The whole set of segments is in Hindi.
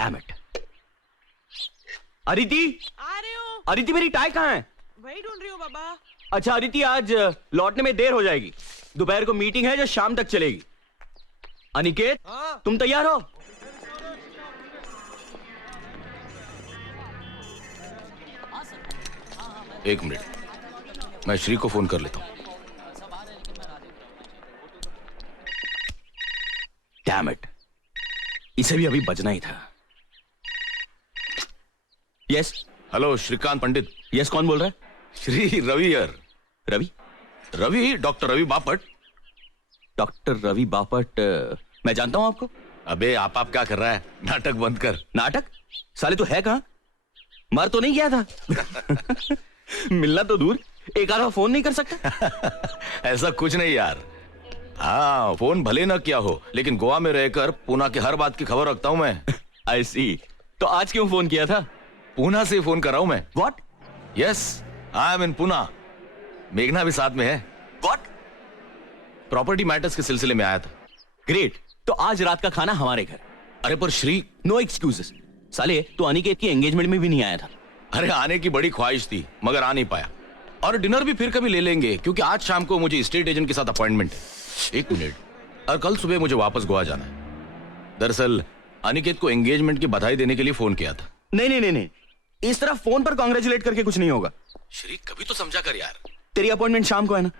Damn it. अदिति, आ रही हूँ। अदिति मेरी टाई कहाँ है? वही ढूंढ रही हूँ बाबा। अच्छा अदिति, आज लौटने में देर हो जाएगी। दोपहर को मीटिंग है जो शाम तक चलेगी। अनिकेत, तुम तैयार हो? एक मिनट, मैं श्री को फोन कर लेता हूं। डैम इट, इसे भी अभी बजना ही था। यस। हेलो श्रीकांत पंडित। यस, कौन बोल रहा है? श्री रवि यार। रवि? रवि, डॉक्टर रवि बापट। डॉक्टर रवि बापट? मैं जानता हूं आपको। अबे आप क्या कर रहा है? नाटक बंद कर। नाटक? साले तो है कहां? मर तो नहीं गया था? मिलना तो दूर, एक आधा फोन नहीं कर सकता? ऐसा कुछ नहीं यार। हाँ, फोन भले ना किया हो, लेकिन गोवा में रहकर पूना की हर बात की खबर रखता हूं मैं। आई सी। तो आज क्यों फोन किया था? पूना से फोन कर रहा हूं मैं। व्हाट? यस, आई एम इन पूना। मेघना भी साथ में है। व्हाट? प्रॉपर्टी मैटर्स के सिलसिले में आया था। ग्रेट। तो आज रात का खाना हमारे घर। अरे पर श्री, नो एक्सक्यूजेस। साले तो अनिकेत की एंगेजमेंट में भी नहीं आया था। अरे आने की बड़ी ख्वाहिश थी मगर आ नहीं पाया। और डिनर भी फिर कभी ले लेंगे, क्योंकि आज शाम को मुझे स्टेट एजेंट के साथ अपॉइंटमेंट है। एक मिनट, और कल सुबह मुझे वापस गोवा जाना है। दरअसल अनिकेत को एंगेजमेंट की बधाई देने के लिए फोन किया था। नहीं नहीं नहीं नहीं, इस तरह फोन पर कांग्रेचुलेट करके कुछ नहीं होगा। श्री कभी तो समझा कर यार। तेरी अपॉइंटमेंट शाम को है ना?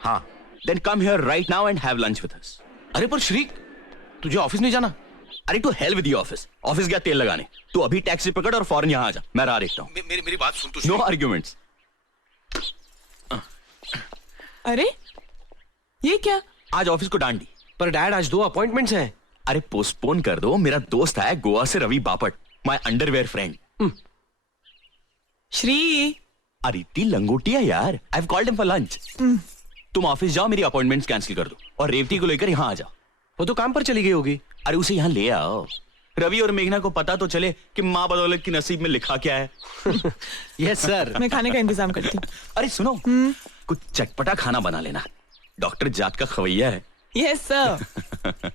हाँ। Then come here right now and have lunch with us. अरे पर श्री, तुझे ऑफिस नहीं जाना? अरे to hell with the office. Office गया तेल लगाने। तू अभी टैक्सी पकड़ और फौरन यहाँ आ जा। मैं राह देखता हूँ। मेरी बात सुन तू। No arguments. अरे ये क्या? आज ऑफिस को डांडी। पर डैड, आज 2 अपॉइंटमेंट्स हैं। अरे पोस्टपोन कर दो। मेरा दोस्त है गोवा से, Ravi Bapat, my underwear friend. Shri, Aditi लंगोटिया यार। I have called him for lunch. तुम ऑफिस जाओ, मेरी अपॉइंटमेंट्स कैंसिल कर दो और रेवती को लेकर यहाँ आ जाओ। वो तो काम पर चली गई होगी। अरे उसे यहाँ ले आओ। रवि और मेघना को पता तो चले कि माँ बदौलत की नसीब में लिखा क्या है। Yes sir. मैं खाने का इंतजाम करती हूँ। अरे सुनो, कुछ चटपटा खाना बना लेना। डॉक्टर जात का खवैया है। Yes sir.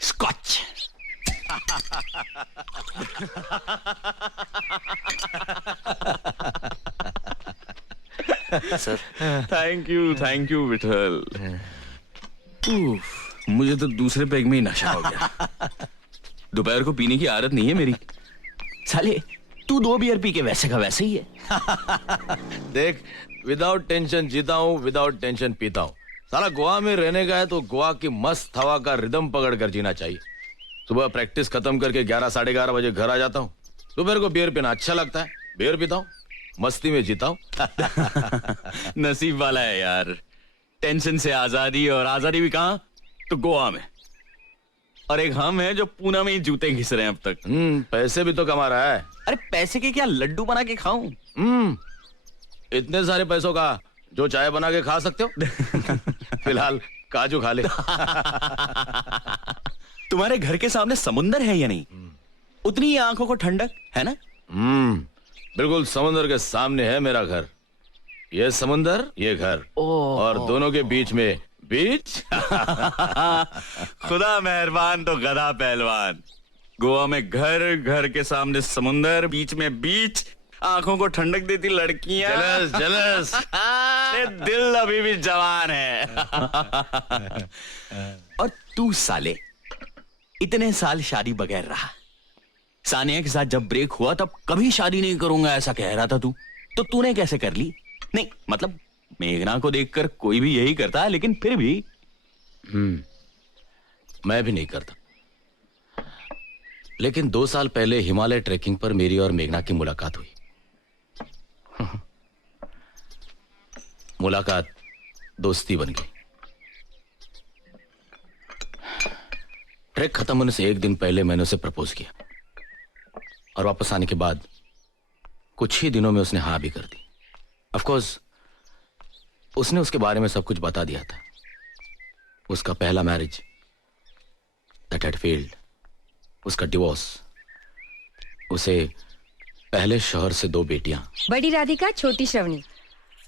Scotch. Sir. Thank you Vitthal. मुझे तो दूसरे पैग में ही नशा हो गया। दोपहर को पीने की आदत नहीं है मेरी। साले तू 2 बियर पी के वैसे का वैसे ही है। देख, विदाउट टेंशन जीता हूँ, विदाउट टेंशन पीता हूँ। साला गोवा में रहने का है तो गोवा की मस्त हवा का रिदम पकड़ कर जीना चाहिए। सुबह प्रैक्टिस खत्म करके 11 साढ़े 11 बजे घर आ जाता हूँ। दोपहर को बियर पीना अच्छा लगता है, बियर पीता हूँ, मस्ती में जीता हूँ। नसीब वाला है यार। टेंशन से आजादी, और आजादी भी कहाँ? तो गोवा में। और एक हम है जो पूना में ही जूते घिस रहे हैं अब तक। पैसे भी तो कमा रहा है। अरे पैसे के क्या लड्डू बना के खाऊं? इतने सारे पैसों का जो चाय बना के खा सकते हो। फिलहाल काजू खा ले। तुम्हारे घर के सामने समुंदर है या नहीं? उतनी ही आंखों को ठंडक है ना? बिल्कुल समुंदर के सामने है मेरा घर। ये समुंदर, ये घर, और दोनों के बीच में बीच। खुदा मेहरबान तो गधा पहलवान। गोवा में घर, घर के सामने समुंदर, बीच में बीच, आंखों को ठंडक देती लड़कियां। Jealous jealous. दिल अभी भी जवान है। और तू साले इतने साल शादी बगैर रहा। सानिया के साथ जब ब्रेक हुआ तब कभी शादी नहीं करूंगा ऐसा कह रहा था तू। तो तूने कैसे कर ली? नहीं मतलब मेघना को देखकर कोई भी यही करता है, लेकिन फिर भी। मैं भी नहीं करता। लेकिन 2 साल पहले हिमालय ट्रैकिंग पर मेरी और मेघना की मुलाकात हुई। मुलाकात दोस्ती बन गई। ट्रैक खत्म होने से 1 दिन पहले मैंने उसे प्रपोज किया, और वापस आने के बाद कुछ ही दिनों में उसने हाँ भी कर दी। ऑफ कोर्स उसने उसके बारे में सब कुछ बता दिया था। उसका पहला मैरिज दैट हैड फेल्ड, उसका डिवोर्स, उसे पहले शौहर से 2 बेटियां। बड़ी राधिका, छोटी श्रवणी।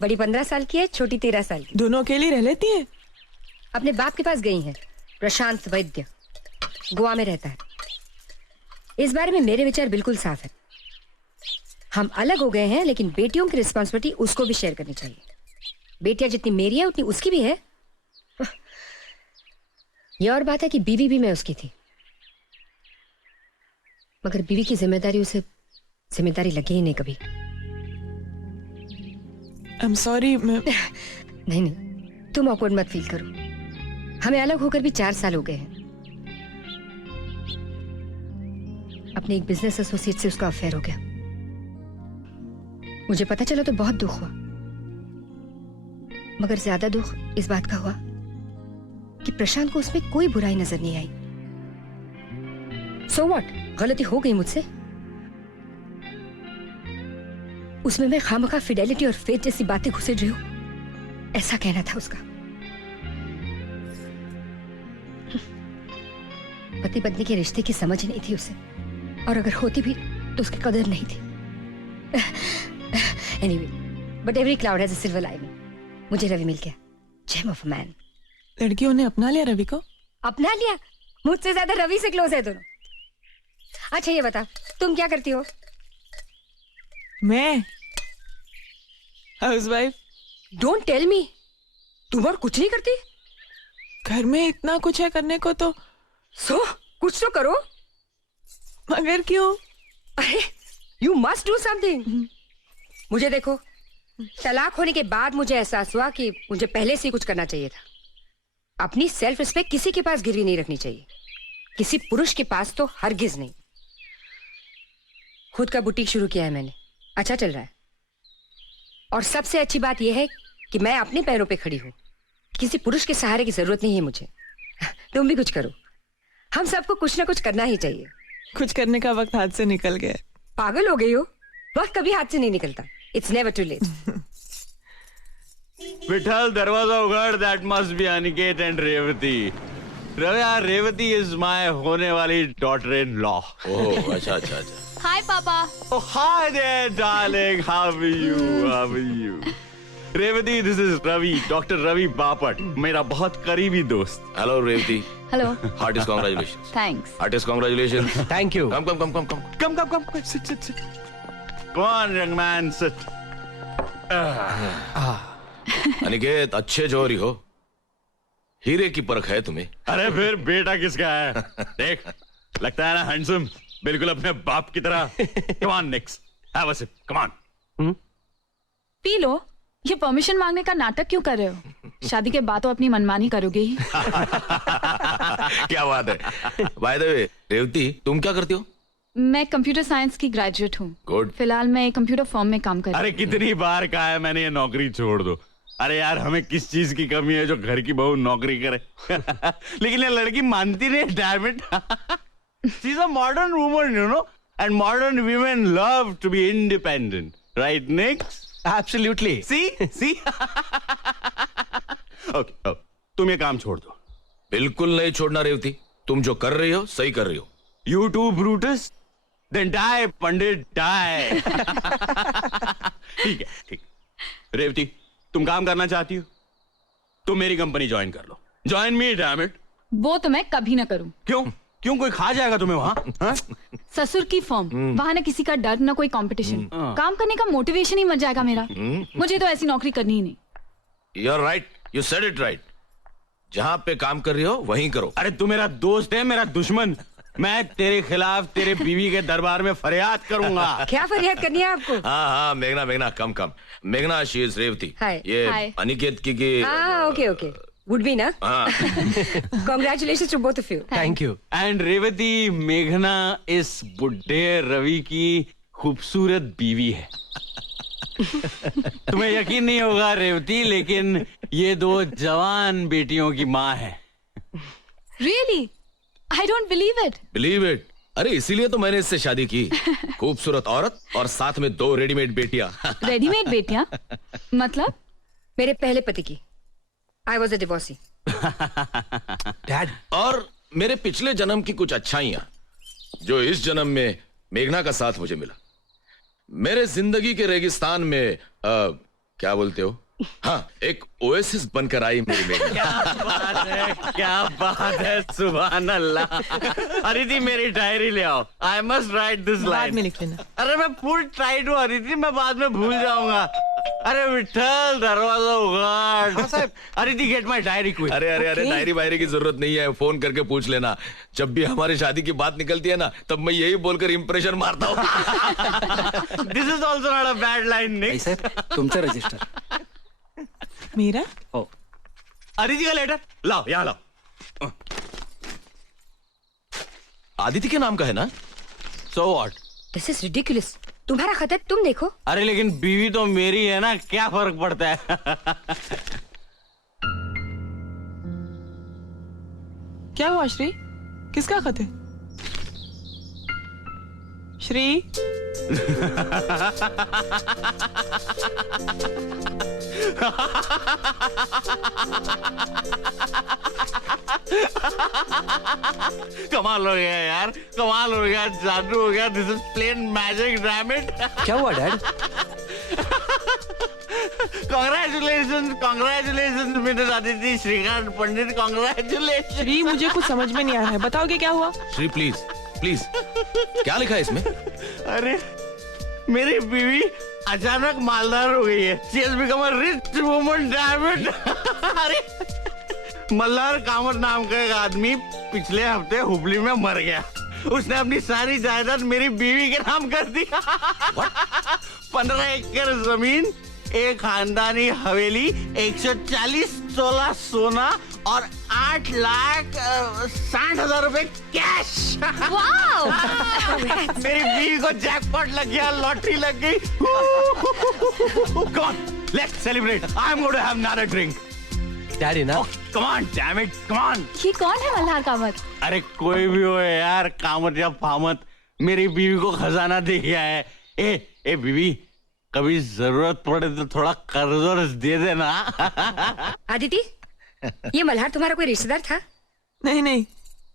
बड़ी 15 साल की है, छोटी 13 साल की। दोनों अकेली रह लेती है? अपने बाप के पास गई हैं। प्रशांत वैद्य गोवा में रहता है। इस बारे में मेरे विचार बिल्कुल साफ है। हम अलग हो गए हैं, लेकिन बेटियों की रिस्पॉन्सिबिलिटी उसको भी शेयर करनी चाहिए। बेटियां जितनी मेरी है उतनी उसकी भी है। ये और बात है कि बीवी भी मैं उसकी थी, मगर बीवी की जिम्मेदारी उसे जिम्मेदारी लगी ही नहीं कभी। I am sorry. मैं नहीं नहीं, तुम ऑकवर्ड मत फील करो। हमें अलग होकर भी 4 साल हो गए हैं। अपने एक बिजनेस एसोसिएट से उसका अफेयर हो गया। मुझे पता चला तो बहुत दुख हुआ, मगर ज्यादा दुख इस बात का हुआ कि प्रशांत को उसमें कोई बुराई नजर नहीं आई। सो व्हाट, गलती हो गई मुझसे। उसमें मैं खामखा फिडेलिटी और फेथ जैसी बातें घुसेड़ रही हूं, ऐसा कहना था उसका। पति पत्नी के रिश्ते की समझ नहीं थी उसे, और अगर होती भी तो उसकी कदर नहीं थी। Anyway, but every cloud has a silver lining. मुझे रवि मिल गया, जेम ऑफ अ मैन। लड़कियों ने अपना लिया रवि को। अपना लिया? मुझसे ज्यादा रवि से क्लोज है दोनों। अच्छा ये बता, तुम क्या करती हो? मैं हाउसवाइफ। डोंट टेल मी, तुम और कुछ नहीं करती? घर में इतना कुछ है करने को तो। कुछ तो करो। मगर क्यों? अरे यू मस्ट डू समथिंग। मुझे देखो, तलाक होने के बाद मुझे एहसास हुआ कि मुझे पहले से ही कुछ करना चाहिए था। अपनी सेल्फ रिस्पेक्ट किसी के पास गिरवी नहीं रखनी चाहिए, किसी पुरुष के पास तो हरगिज नहीं। खुद का बुटीक शुरू किया है मैंने, अच्छा चल रहा है। और सबसे अच्छी बात यह है कि मैं अपने पैरों पे खड़ी हूं, किसी पुरुष के सहारे की जरूरत नहीं है मुझे। तुम भी कुछ करो, हम सबको कुछ ना कुछ करना ही चाहिए। कुछ करने का वक्त हाथ से निकल गया। पागल हो गई हो? वक्त कभी हाथ से नहीं निकलता। It's never too late. Vithal, दरवाजा उगाड़। That must be Aniket and Revati. Revati is my होने वाली डॉटर इन लॉ। ओह अच्छा अच्छा अच्छा। हाय पापा। Oh, hi there, darling. How are you? How are you? Revati, this is Ravi, Dr. Ravi Bapat, मेरा बहुत करीबी दोस्त। Hello Revati. Hello. Heartiest congratulations. Thanks. Heartiest congratulations. Thank you. Come come come come come. Come. Sit. Come on, young man, sit. Aniket, अच्छे जोरी हो, हीरे की परख है तुम्हें। अरे फिर बेटा किसका है? देख, लगता है ना हैंडसम, बिल्कुल अपने बाप की तरह। Come on, Nix. Have a sip. Come on. पी लो। ये परमिशन मांगने का नाटक क्यों कर रहे हो? शादी के बाद तो अपनी मनमानी करोगे ही। क्या बात है। बाय द वे रेवती, तुम क्या करती हो? मैं कंप्यूटर साइंस की ग्रेजुएट हूँ। गुड। फिलहाल मैं एक कंप्यूटर फर्म में काम कर रही अरे कितनी बार कहा है मैंने ये नौकरी छोड़ दो। अरे यार, हमें किस चीज की कमी है जो घर की बहू नौकरी करे? लेकिन ये लड़की मानती नहीं। Damn it. She's a modern woman, you know, and modern women love to be independent, right, Nick? Absolutely. See? Okay, तुम ये काम छोड़ दो। बिल्कुल नहीं छोड़ना रेवती, तुम जो कर रही हो सही कर रही हो। You too, Brutus? Then die, Pandit, die. ठीक है। रेवती, तुम काम करना चाहती हो? तुम मेरी कंपनी ज्वाइन कर लो। Join me, damn it. वो तो मैं कभी ना करूँ। क्यों कोई खा जाएगा तुम्हें वहां? ससुर की फर्म, वहाँ ना किसी का डर ना कोई कंपटीशन। काम करने का मोटिवेशन ही मर जाएगा मेरा। मुझे तो ऐसी नौकरी करनी ही नहीं। You're right, you said it right. जहाँ पे काम कर रही हो वहीं करो। अरे तू मेरा दोस्त है, मेरा दुश्मन। मैं तेरे खिलाफ तेरे बीवी के दरबार में फरियाद करूंगा। क्या फरियाद करनी है आपको? हाँ मेघना कम मेघना, शी इज रेवती। Hi. ये Hi. अनिकेत की हाँ, ओके। Would be ना? Congratulations to both of you. Thank you. And Revathi, मेघना इस बुड्ढे रवि की खूबसूरत बीवी है। तुम्हें यकीन नहीं होगा रेवती, लेकिन ये 2 जवान बेटियों की माँ है। Really? I don't believe it. Believe it. अरे इसीलिए तो मैंने इससे शादी की। खूबसूरत औरत और साथ में 2 रेडीमेड बेटियां। रेडीमेड बेटियां? मतलब? मेरे पहले पति की। I was a divorcee. Dad. और मेरे पिछले जन्म की कुछ अच्छाइयां जो इस जन्म में मेघना का साथ मुझे मिला। मेरे जिंदगी के रेगिस्तान में क्या बोलते हो, हाँ, एक ओएसिस बनकर आई मेरी मेघना। क्या बात है, सुभान अल्लाह। अदिति मेरी डायरी ले आओ, आई मस्ट राइट दिस बाद लाइन। में लिख लेना। अरे मैं फुल टाइट हूँ अदिति, मैं बाद में भूल जाऊंगा। अरे विठल दरवाजा उगाड़। Aditi get my diary quick. अरे अरे अरे, Okay. डायरी वायरी की जरूरत नहीं है, फोन करके पूछ लेना। जब भी हमारी शादी की बात निकलती है ना, तब मैं यही बोलकर इंप्रेशन मारता हूँ। This is also not a bad line nick. साहेब तुमचं रजिस्टर. मेरा? हो. अदिति का लेटर लाओ, यहाँ लाओ। आदित्य के नाम का है ना? So what? This is ridiculous. तुम्हारा खत है, तुम देखो. अरे लेकिन बीवी तो मेरी है ना, क्या फर्क पड़ता है? क्या हुआ श्री? किसका खत है? श्री? कमाल हो गया यार, कमाल हो गया, जादू हो गया। This is plain magic, damn it. क्या हुआ dad? Congratulation, congratulation mrs Aditi Shrikant Pandit, congratulation. Shri, मुझे कुछ समझ में नहीं आ रहा है, बताओगे क्या हुआ? श्री प्लीज प्लीज, क्या लिखा है इसमें? अरे मेरी बीवी अचानक मालदार हो गई है। She has become a rich woman, damn it. अरे मल्हार कामत नाम का एक आदमी पिछले हफ्ते हुबली में मर गया। उसने अपनी सारी जायदाद मेरी बीवी के नाम कर दी। 15 एकड़ जमीन, एक खानदानी हवेली, 140 तोला सोना और 8,60,000 रुपए कैश। मेरी बीवी को जैकपॉट लग गया, लॉटरी लग गई। Come on, let's celebrate. I'm going to have another drink. Daddy ना. Come on, damn it, come on. ये कौन है मल्हार कामत? अरे कोई भी हो यार, कामत या फामत, मेरी बीवी को खजाना दे गया है। ए बीवी, कभी जरूरत पड़े तो थोड़ा कर्ज वर्ज दे देना। आदिति, ये मल्हार तुम्हारा कोई रिश्तेदार था? नहीं नहीं,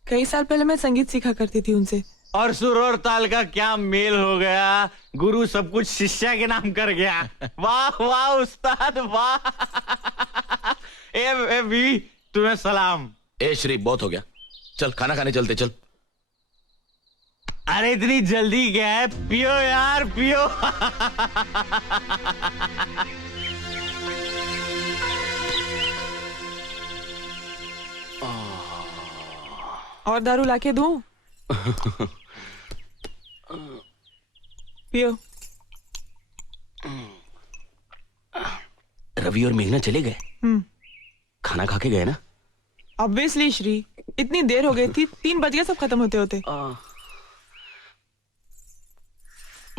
कई साल पहले मैं संगीत सीखा करती थी उनसे। और सुर और ताल का क्या मेल हो गया, गुरु सब कुछ शिष्या के नाम कर गया। वाह वाह उस्ताद वाह। ए बीवी, तुम्हें सलाम। ए श्री, बहुत हो गया, चल खाना खाने चलते, चल। अरे इतनी जल्दी क्या है, पियो यार पियो। और दारू लाके दूं? पियो। रवि और मेघना चले गए? खाना खा के गए ना? ऑब्वियसली श्री, इतनी देर हो गई थी, 3 बज गए सब खत्म होते होते।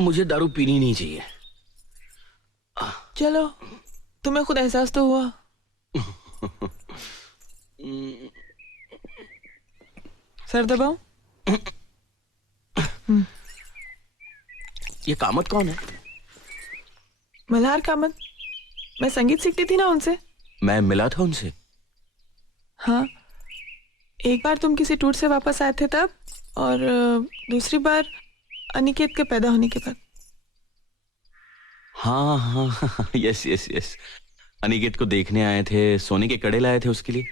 मुझे दारू पीनी नहीं चाहिए। चलो, तुम्हें खुद एहसास तो हुआ। सर दबाओ। ये कामत कौन है? मल्हार कामत, मैं संगीत सीखती थी ना उनसे। मैं मिला था उनसे। हाँ, एक बार तुम किसी टूर से वापस आए थे तब, और दूसरी बार अनिकेत के पैदा होने के बाद। हाँ हाँ, यस यस यस, अनिकेत को देखने आए थे, सोने के कड़े लाए थे उसके लिए।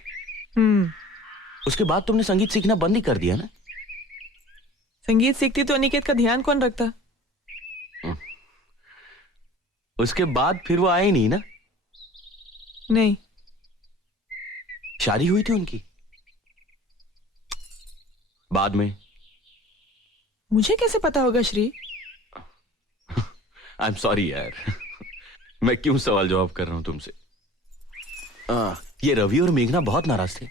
उसके बाद तुमने संगीत सीखना बंद ही कर दिया ना? संगीत सीखती तो अनिकेत का ध्यान कौन रखता? उसके बाद फिर वो आए नहीं ना? नहीं। शादी हुई थी उनकी बाद में? मुझे कैसे पता होगा श्री? आई एम सॉरी यार, मैं क्यों सवाल जवाब कर रहा हूं तुमसे। ये रवि और मेघना बहुत नाराज थे।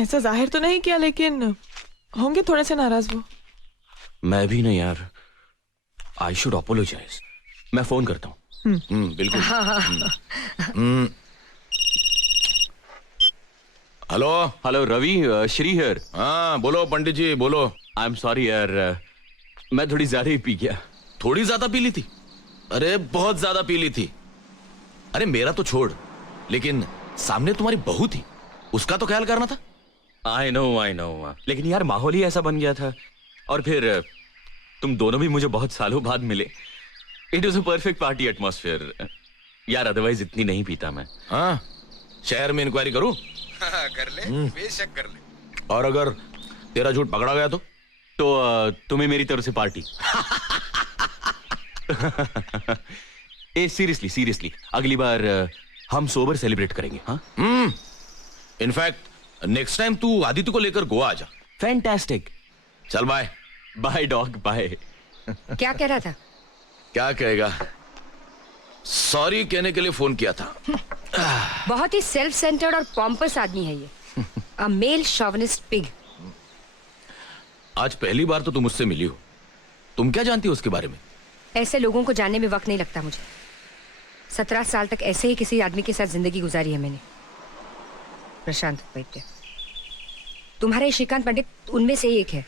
ऐसा जाहिर तो नहीं किया, लेकिन होंगे थोड़े से नाराज वो। मैं भी नहीं यार, आई शुड अपोलोजाइज। मैं फोन करता हूँ। बिल्कुल। Hello hello Ravi, Shri here. हाँ बोलो पंडित जी, बोलो। आई एम सॉरी यार, मैं थोड़ी ज्यादा ही पी गया। थोड़ी ज्यादा पी ली थी? अरे बहुत ज्यादा पी ली थी। अरे मेरा तो छोड़, लेकिन सामने तुम्हारी बहू थी, उसका तो ख्याल करना था। आई नो, लेकिन यार माहौल ही ऐसा बन गया था। और फिर तुम दोनों भी मुझे बहुत सालों बाद मिले। It was a perfect party atmosphere. यार अदरवाइज इतनी नहीं पीता मैं। हाँ, शहर में इंक्वायरी करूं? कर ले, बेशक कर ले। और अगर तेरा झूठ पकड़ा गया तो तुम्हें मेरी तरफ से पार्टी। ए सीरियसली अगली बार हम सोबर सेलिब्रेट करेंगे। हाँ, इनफैक्ट नेक्स्ट टाइम तू आदित्य को लेकर गोवा आ जा। फैंटास्टिक। चल बाय। Bye dog bye. क्या कह रहा था? क्या कहेगा, सॉरी कहने के लिए फोन किया था। बहुत ही सेल्फ सेंटर्ड और पॉम्पस आदमी है ये। अ मेल शॉविनिस्ट पिग। आज पहली बार तो तुम मुझसे मिली हो, तुम क्या जानती हो उसके बारे में? ऐसे लोगों को जानने में वक्त नहीं लगता मुझे। 17 साल तक ऐसे ही किसी आदमी के साथ जिंदगी गुजारी है मैंने, प्रशांत वैद्य। तुम्हारा ये श्रीकांत पंडित उनमें से ही एक है।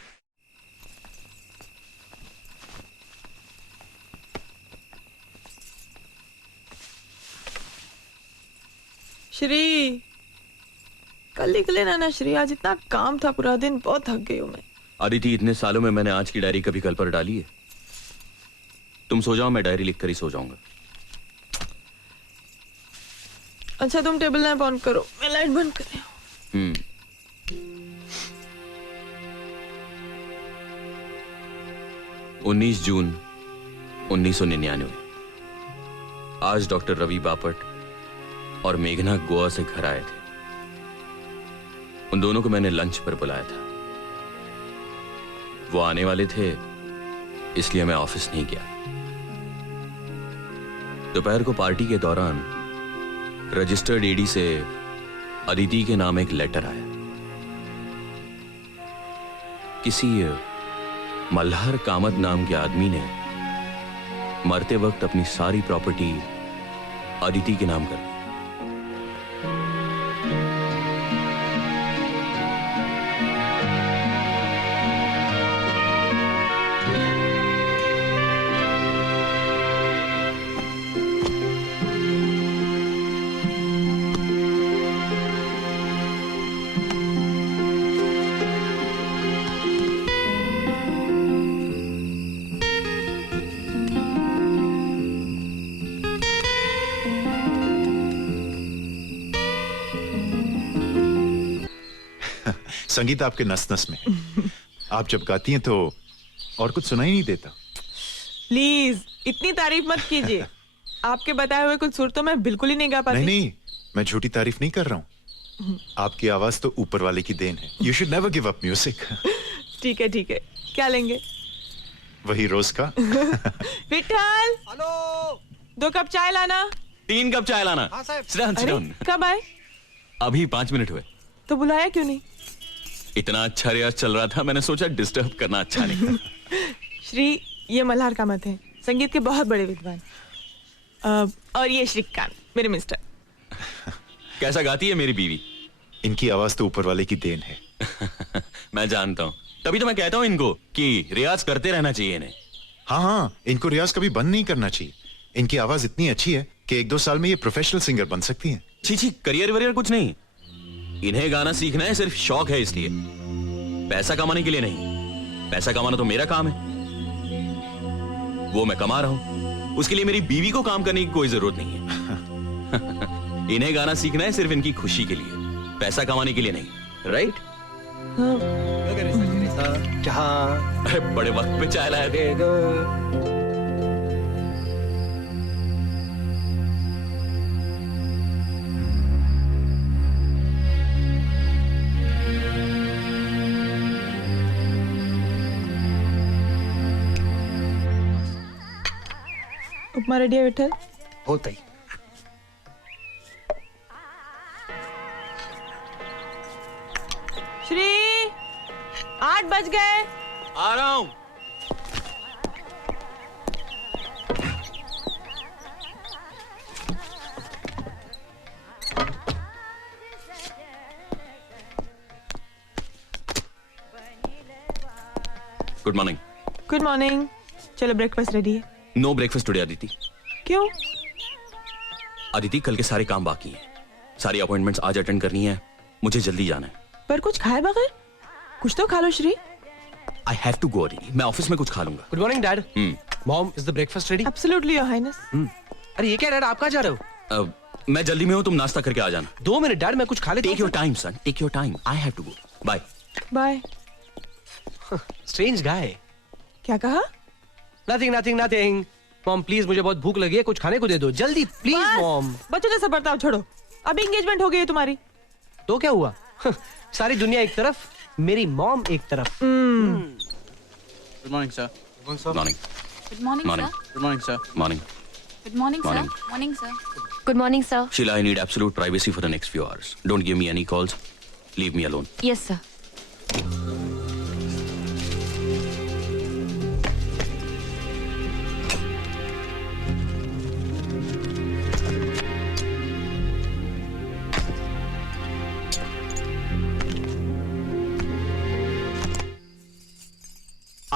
श्री, कल लिख लेना ना श्री, आज इतना काम था पूरा दिन, बहुत थक गई हूँ मैं। अदिति, इतने सालों में मैंने आज की डायरी कभी कल पर डाली है? तुम सो जाओ, मैं डायरी लिखकर ही सो जाऊंगा। अच्छा तुम टेबल लैंप ऑन करो, मैं लाइट बंद कर रही हूँ। 19 जून 1999। आज डॉक्टर रवि बापट और मेघना गोवा से घर आए थे। उन दोनों को मैंने लंच पर बुलाया था। वो आने वाले थे, इसलिए मैं ऑफिस नहीं गया। दोपहर को पार्टी के दौरान रजिस्टर्ड एडी से अदिति के नाम एक लेटर आया। किसी मल्हार कामत नाम के आदमी ने मरते वक्त अपनी सारी प्रॉपर्टी अदिति के नाम कर दी। संगीत आपके नस नस में है। आप जब गाती हैं तो और कुछ सुनाई नहीं देता। प्लीज इतनी तारीफ मत कीजिए। आपके बताए हुए कुछ सुर तो मैं बिल्कुल ही नहीं गा पाती। नहीं, मैं झूठी तारीफ नहीं कर रहा हूँ। आपकी आवाज तो ऊपर वाले की देन है। You should never give up music. ठीक है, क्या लेंगे? वही रोज का। विठल, हेलो, 2 कप चाय लाना। 3 कप चाय लाना। हाँ साहब। Sit down, sit अरे down। कब आए? अभी 5 मिनट हुए। तो बुलाया क्यों नहीं? इतना अच्छा रियाज चल रहा था, मैंने सोचा डिस्टर्ब करना अच्छा नहीं। श्री, ये मल्हार कामत हैं, संगीत के बहुत बड़े विद्वान। और ये श्रीकांत, मेरे मिस्टर। कैसा गाती है मेरी बीवी? इनकी आवाज तो ऊपर वाले की देन है। मैं जानता हूँ, तभी तो मैं कहता हूँ इनको कि रियाज करते रहना चाहिए इन्हें। हाँ, इनको रियाज कभी बंद नहीं करना चाहिए। इनकी आवाज इतनी अच्छी है कि 1-2 साल में ये प्रोफेशनल सिंगर बन सकती हैं। छी, करियर वरियर कुछ नहीं। इन्हें गाना सीखना है सिर्फ शौक है, इसलिए, पैसा कमाने के लिए नहीं। पैसा कमाना तो मेरा काम है, वो मैं कमा रहा हूं। उसके लिए मेरी बीवी को काम करने की कोई जरूरत नहीं है। इन्हें गाना सीखना है सिर्फ इनकी खुशी के लिए, पैसा कमाने के लिए नहीं। राइट? जहाँ अरे बड़े वक्त पे चाय लाया थे। उपमा रेडी है विठल? होता ही। श्री, 8 बज गए। आ रहा हूं। Good morning. Good morning. चलो ब्रेकफास्ट रेडी है। No breakfast today Aditi. क्यों? अदिति, कल के सारे काम बाकी हैं। सारी अपॉइंटमेंट्स आज अटेंड करनी है, मुझे जल्दी जाना है। पर कुछ खाए बगैर? कुछ तो खा लो Shri. I have to go Aditi, मैं ऑफिस में कुछ खा लूंगा। Good morning dad. Mom, is the breakfast ready? Absolutely your highness. अरे ये क्या डैड, आप कहाँ जा रहे हो? मैं जल्दी में हूँ, तुम नाश्ता करके आ जाना. 2 मिनट डैड, मैं कुछ खा लेता take your time son, take your time. I have to go. Bye. Bye. Strange guy. क्या कहा? नथिंग. मॉम प्लीज, मुझे बहुत भूख लगी है, कुछ खाने को दे दो जल्दी प्लीज बस, मॉम. बच्चों जैसा बर्ताव छोड़ो. अभी एंगेजमेंट हो गई है तुम्हारी. तो क्या हुआ? सारी दुनिया एक तरफ, मेरी मॉम एक तरफ. Good morning, sir. Morning. Good morning Morning. Sir. Good morning, sir. Morning. Good morning sir. Morning. Morning sir. Good morning, sir. Sheila, I need absolute privacy for the next few hours. Don't give me any calls. Leave me alone. Yes, sir.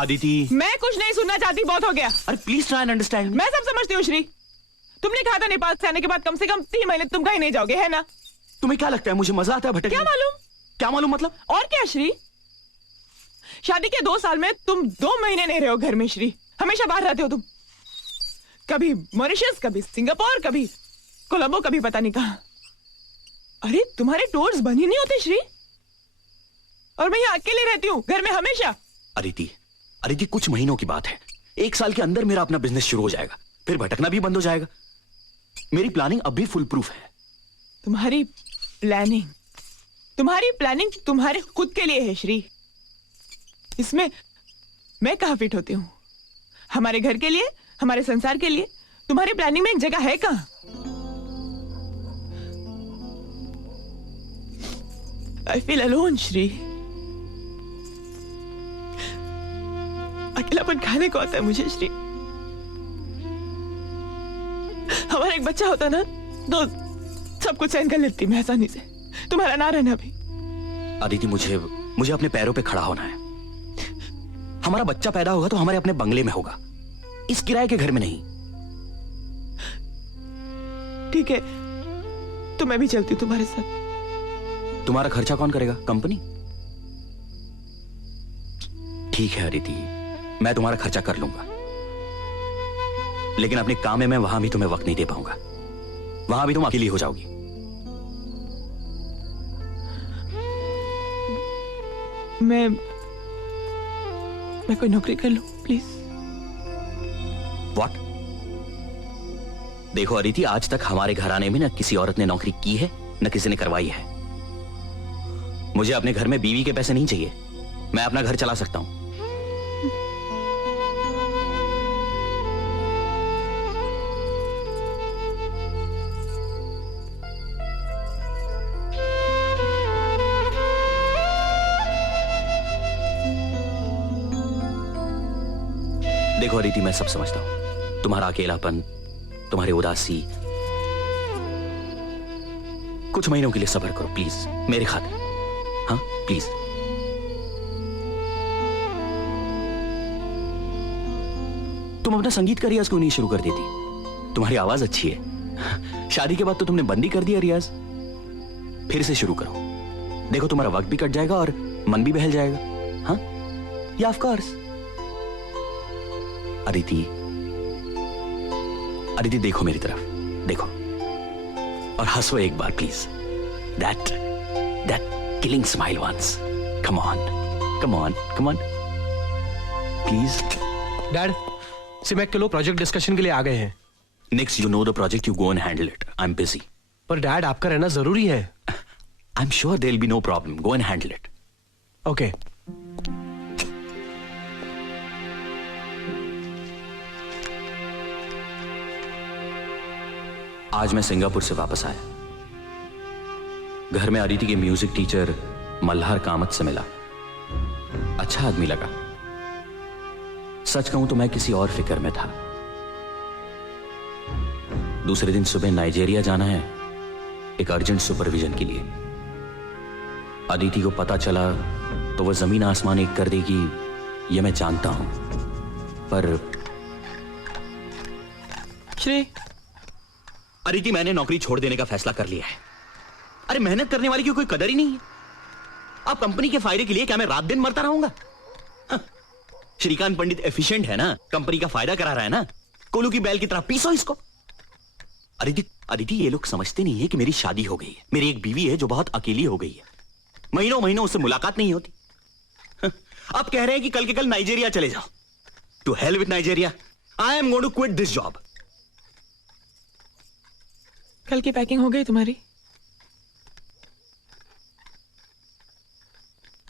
Aditi. मैं कुछ नहीं सुनना चाहती, बहुत हो गया. अरे प्लीज ट्राई एंड अंडरस्टैंड. मैं सब समझती हूँ श्री. तुमने कहा था नेपाल से आने के बाद कम से कम 3 महीने तुम कहीं नहीं जाओगे, है ना? तुम्हें क्या लगता है मुझे मजा आता है भटकने? क्या मालूम? क्या मालूम मतलब? और क्या श्री? शादी के 2 साल में तुम 2 महीने नहीं रहे हो घर में श्री. हमेशा बाहर रहते हो तुम. कभी मॉरिशस, कभी सिंगापुर, कभी कोलंबो, कभी पता नहीं कहां. अरे तुम्हारे टूर्स बन ही नहीं होते श्री. और मैं यहाँ अकेले रहती हूँ घर में हमेशा. अदिति कुछ महीनों की बात है. 1 साल के अंदर मेरा अपना बिजनेस शुरू हो जाएगा, फिर भटकना भी बंद हो जाएगा. मेरी प्लानिंग अब भी फुल प्रूफ है. तुम्हारी प्लानिंग तुम्हारे खुद के लिए है श्री. इसमें मैं कहाँ फिट होती हूँ? हमारे घर के लिए, हमारे संसार के लिए तुम्हारी प्लानिंग में एक जगह है कहाँ? I feel alone Shri. अकेलापन खाने को आता है मुझे श्री. हमारा एक बच्चा होता ना तो सब कुछ सहन कर लेती मैं आसानी से. तुम्हारा ना रहना भी. आदिति मुझे अपने पैरों पे खड़ा होना है. हमारा बच्चा पैदा होगा तो हमारे अपने बंगले में होगा, इस किराए के घर में नहीं. ठीक है तो मैं भी चलती हूँ तुम्हारे साथ. तुम्हारा खर्चा कौन करेगा? कंपनी? ठीक है आदिति, मैं तुम्हारा खर्चा कर लूंगा, लेकिन अपने काम में मैं वहां भी तुम्हें वक्त नहीं दे पाऊंगा. वहां भी तुम अकेली हो जाओगी. मैं कोई नौकरी कर लूं प्लीज. व्हाट? देखो अदिति, आज तक हमारे घराने में न किसी औरत ने नौकरी की है न किसी ने करवाई है. मुझे अपने घर में बीवी के पैसे नहीं चाहिए. मैं अपना घर चला सकता हूं. देखो अदिति, मैं सब समझता हूं. तुम्हारा अकेलापन, तुम्हारी उदासी. कुछ महीनों के लिए सब्र करो प्लीज, मेरे खातिर. हाँ प्लीज. तुम अपना संगीत का रियाज क्यों नहीं शुरू कर देती? तुम्हारी आवाज अच्छी है. शादी के बाद तो तुमने बंद ही कर दिया रियाज. फिर से शुरू करो. देखो तुम्हारा वक्त भी कट जाएगा और मन भी बहल जाएगा. हाँ या ऑफ कोर्स. अदिति देखो मेरी तरफ, देखो और हंसो एक बार please. That killing smile once. Come on please. Dad, सिमेक के लोग प्रोजेक्ट डिस्कशन के लिए आ गए हैं. Next you know the project, you go and handle it. I am busy. पर डैड, आपका रहना जरूरी है. I am sure there will be no problem. Go and handle it. Okay. आज मैं सिंगापुर से वापस आया. घर में अदिति के म्यूजिक टीचर मल्हार कामत से मिला. अच्छा आदमी लगा. सच कहूं तो मैं किसी और फिक्र में था. दूसरे दिन सुबह नाइजीरिया जाना है एक अर्जेंट सुपरविजन के लिए. अदिति को पता चला तो वह जमीन आसमान एक कर देगी, यह मैं जानता हूं. पर श्री, अदिति, मैंने नौकरी छोड़ देने का फैसला कर लिया है. अरे मेहनत करने वाले की कोई कदर ही नहीं है. अब कंपनी के फायदे के लिए क्या मैं रात दिन मरता रहूंगा? हाँ। श्रीकांत पंडित एफिशिएंट है ना, कंपनी का फायदा करा रहा है ना. कोलू की बैल की तरह पीसो इसको. अदिति अदिति, ये लोग समझते नहीं है कि मेरी शादी हो गई है। मेरी एक बीवी है जो बहुत अकेली हो गई है, महीनों महीनों उससे मुलाकात नहीं होती। अब कह रहे हैं कि कल के कल नाइजीरिया चले जाओ। To hell with Nigeria, I am going to quit this job. कल की पैकिंग हो गई तुम्हारी?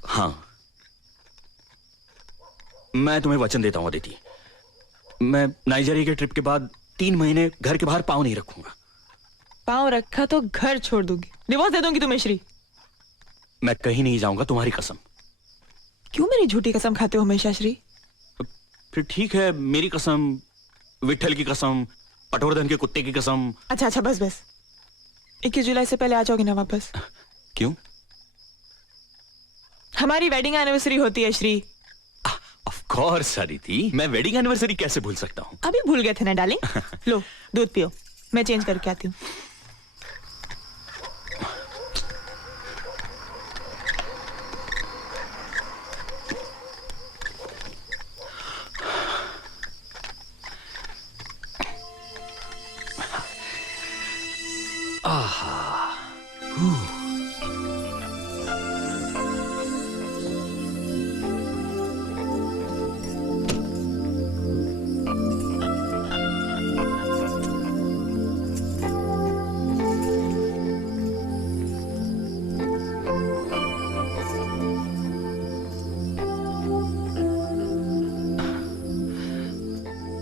हाँ, मैं तुम्हें वचन देता हूं अदिति, मैं नाइजीरिया के ट्रिप के बाद 3 महीने घर के बाहर पांव नहीं रखूंगा। पाँव रखा तो घर छोड़ दूंगी, डिवोर्स दे दूंगी तुम्हें श्री। मैं कहीं नहीं जाऊंगा, तुम्हारी कसम। क्यों मेरी झूठी कसम खाते हो हमेशा श्री? फिर ठीक है, मेरी कसम, विठल की कसम, पटवर्धन के कुत्ते की कसम। अच्छा अच्छा, बस बस। 21 जुलाई से पहले आ जाओगे ना वापस? क्यों? हमारी वेडिंग एनिवर्सरी होती है श्री। ऑफ कोर्स अदिति, मैं वेडिंग एनिवर्सरी कैसे भूल सकता हूँ। अभी भूल गए थे ना डार्लिंग। लो दूध पियो, मैं चेंज करके आती हूँ।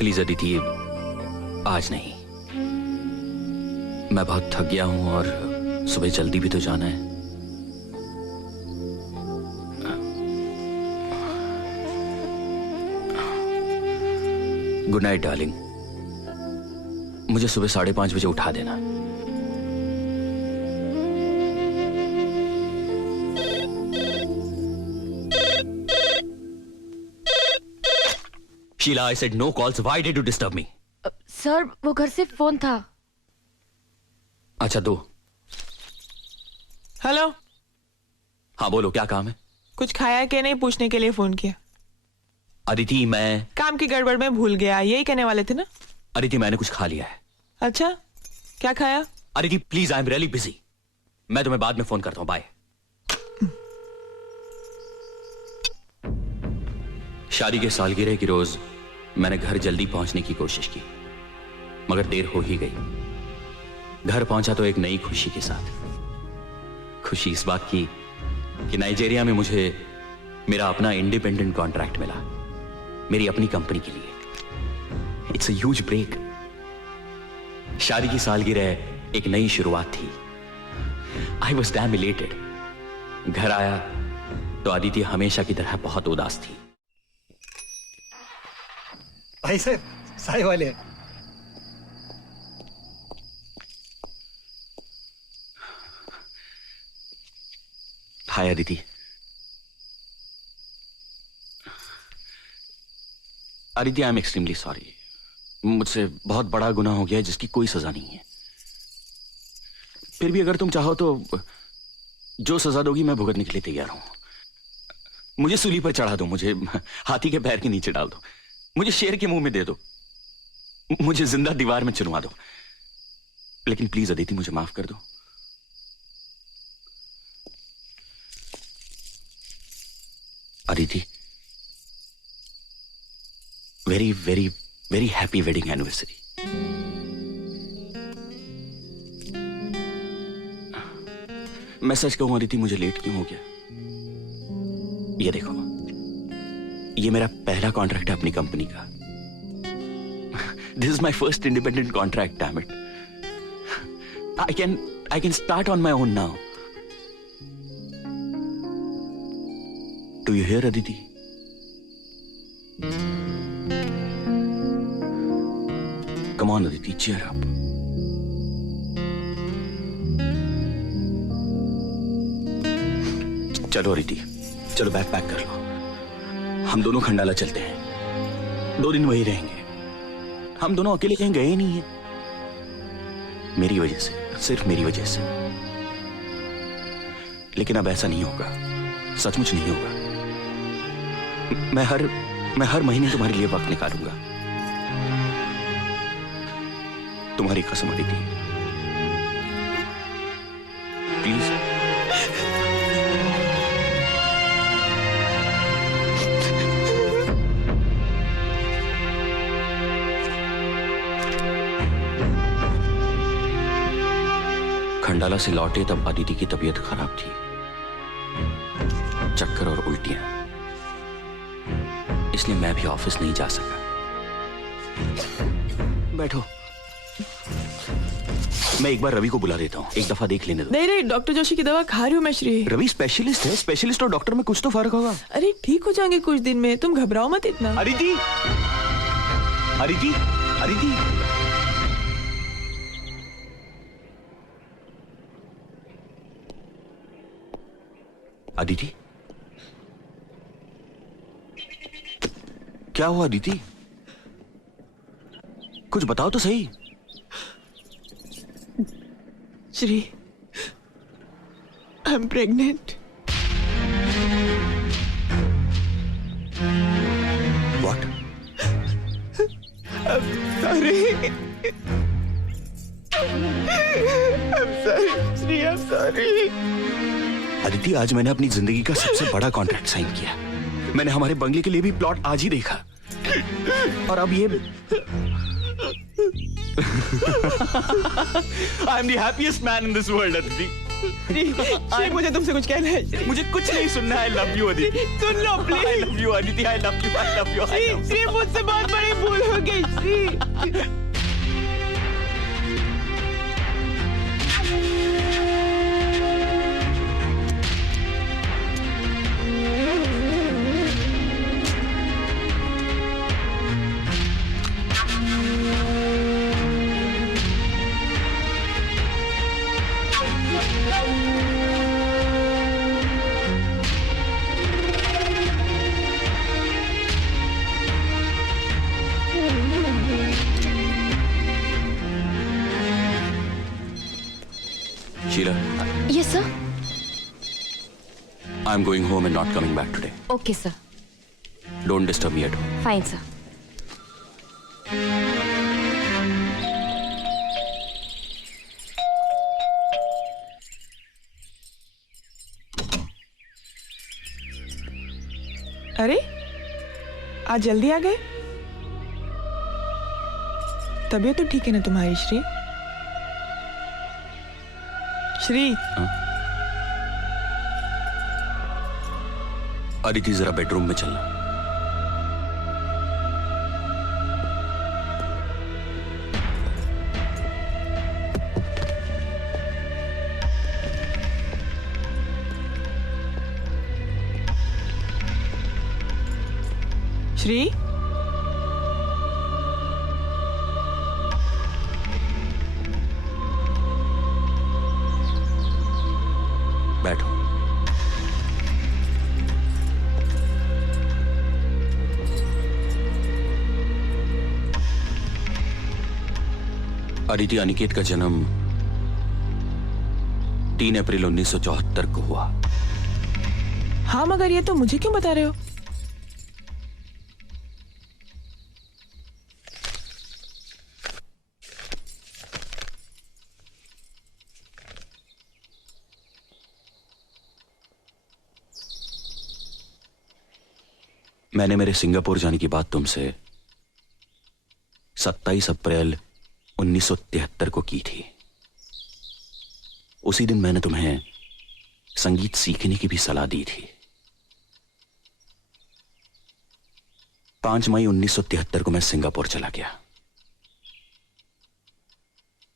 प्लीज अदिति, आज नहीं। मैं बहुत थक गया हूं और सुबह जल्दी भी तो जाना है। गुड नाइट डार्लिंग, मुझे सुबह 5:30 बजे उठा देना। Sheela, I said no calls. Why did you disturb me? Sir वो घर से फोन था। अच्छा, दो। हेलो, हाँ बोलो, क्या काम है? कुछ खाया कि नहीं पूछने के लिए फोन किया। अदिति, मैं काम की गड़बड़ में भूल गया, यही कहने वाले थे ना? अदिति, मैंने कुछ खा लिया है। अच्छा, क्या खाया? Aditi please, I am really busy. मैं तुम्हें बाद में फोन करता हूं, बाय। शादी के सालगिरह की रोज मैंने घर जल्दी पहुंचने की कोशिश की, मगर देर हो ही गई। घर पहुंचा तो एक नई खुशी के साथ। खुशी इस बात की कि नाइजीरिया में मुझे मेरा अपना इंडिपेंडेंट कॉन्ट्रैक्ट मिला, मेरी अपनी कंपनी के लिए। It's a huge break. शादी की सालगिरह एक नई शुरुआत थी। I was damn elated. घर आया तो अदिति हमेशा की तरह बहुत उदास थी। भाई साहब, साय वाले। Hi Aditi. Aditi, I am extremely sorry. मुझसे बहुत बड़ा गुनाह हो गया है जिसकी कोई सजा नहीं है। फिर भी अगर तुम चाहो तो जो सजा दोगी मैं भुगतने के लिए तैयार हूं। मुझे सूली पर चढ़ा दो, मुझे हाथी के पैर के नीचे डाल दो, मुझे शेर के मुंह में दे दो, मुझे जिंदा दीवार में चुनवा दो, लेकिन प्लीज अदिति मुझे माफ कर दो। Aditi, very very very happy wedding anniversary. मैं सच कहूं अदिति, मुझे लेट क्यों हो गया? ये देखो, ये मेरा पहला कॉन्ट्रैक्ट है अपनी कंपनी का। This is my first independent contract, damn it. I can start on my own now. Do you hear Aditi? Come on Aditi, cheer up. चलो अदिति, चलो बैग पैक कर लो, हम दोनों खंडाला चलते हैं। 2 दिन वहीं रहेंगे। हम दोनों अकेले कहीं गए नहीं हैं, मेरी वजह से, सिर्फ मेरी वजह से। लेकिन अब ऐसा नहीं होगा, सचमुच नहीं होगा। मैं हर महीने तुम्हारे लिए वक्त निकालूंगा। तुम्हारी कसम अदिति। अंबाला से लौटे तब अदिति की तबीयत खराब थी, चक्कर और उल्टियां, इसलिए मैं भी ऑफिस नहीं जा सका। बैठो, मैं एक बार रवि को बुला देता हूँ, एक दफा देख लेने दो। नहीं नहीं, डॉक्टर जोशी की दवा खा रही हूँ मैं श्री। रवि स्पेशलिस्ट है, स्पेशलिस्ट और डॉक्टर में कुछ तो फर्क होगा। अरे ठीक हो जाएंगे कुछ दिन में, तुम घबराओ मत इतना। अदिति, अदिति, अदिति, अदिति, क्या हुआ अदिति? कुछ बताओ तो सही। Shri, I am pregnant. What? Sorry, Shri, I am sorry. Aditi, आज मैंने अपनी जिंदगी का सबसे बड़ा कॉन्ट्रैक्ट साइन किया। मैंने हमारे बंगले के लिए भी प्लॉट आज ही देखा, और अब ये I am the happiest man in this world Aditi. Shri, मुझे तुमसे कुछ कहना है श्री। मुझे कुछ नहीं सुनना है। I love you Aditi. Soon low please. I love you Aditi, I love you, I love you. Shri, मुझसे बहुत बड़ी भूल हो गई Shri. Sheila, yes sir. I'm going home and not coming back today. Okay sir, Don't disturb me at home. Fine sir. अरे आज जल्दी आ गए? तबीयत तो ठीक है ना तुम्हारी श्री? श्री, अदिति, जरा बेडरूम में चलना। श्री, बैठो। अदिति, अनिकेत का जन्म 3 अप्रैल 1974 को हुआ। हाँ मगर ये तो मुझे क्यों बता रहे हो? मैंने मेरे सिंगापुर जाने की बात तुमसे 27 अप्रैल 1973 को की थी। उसी दिन मैंने तुम्हें संगीत सीखने की भी सलाह दी थी। 5 मई 1973 को मैं सिंगापुर चला गया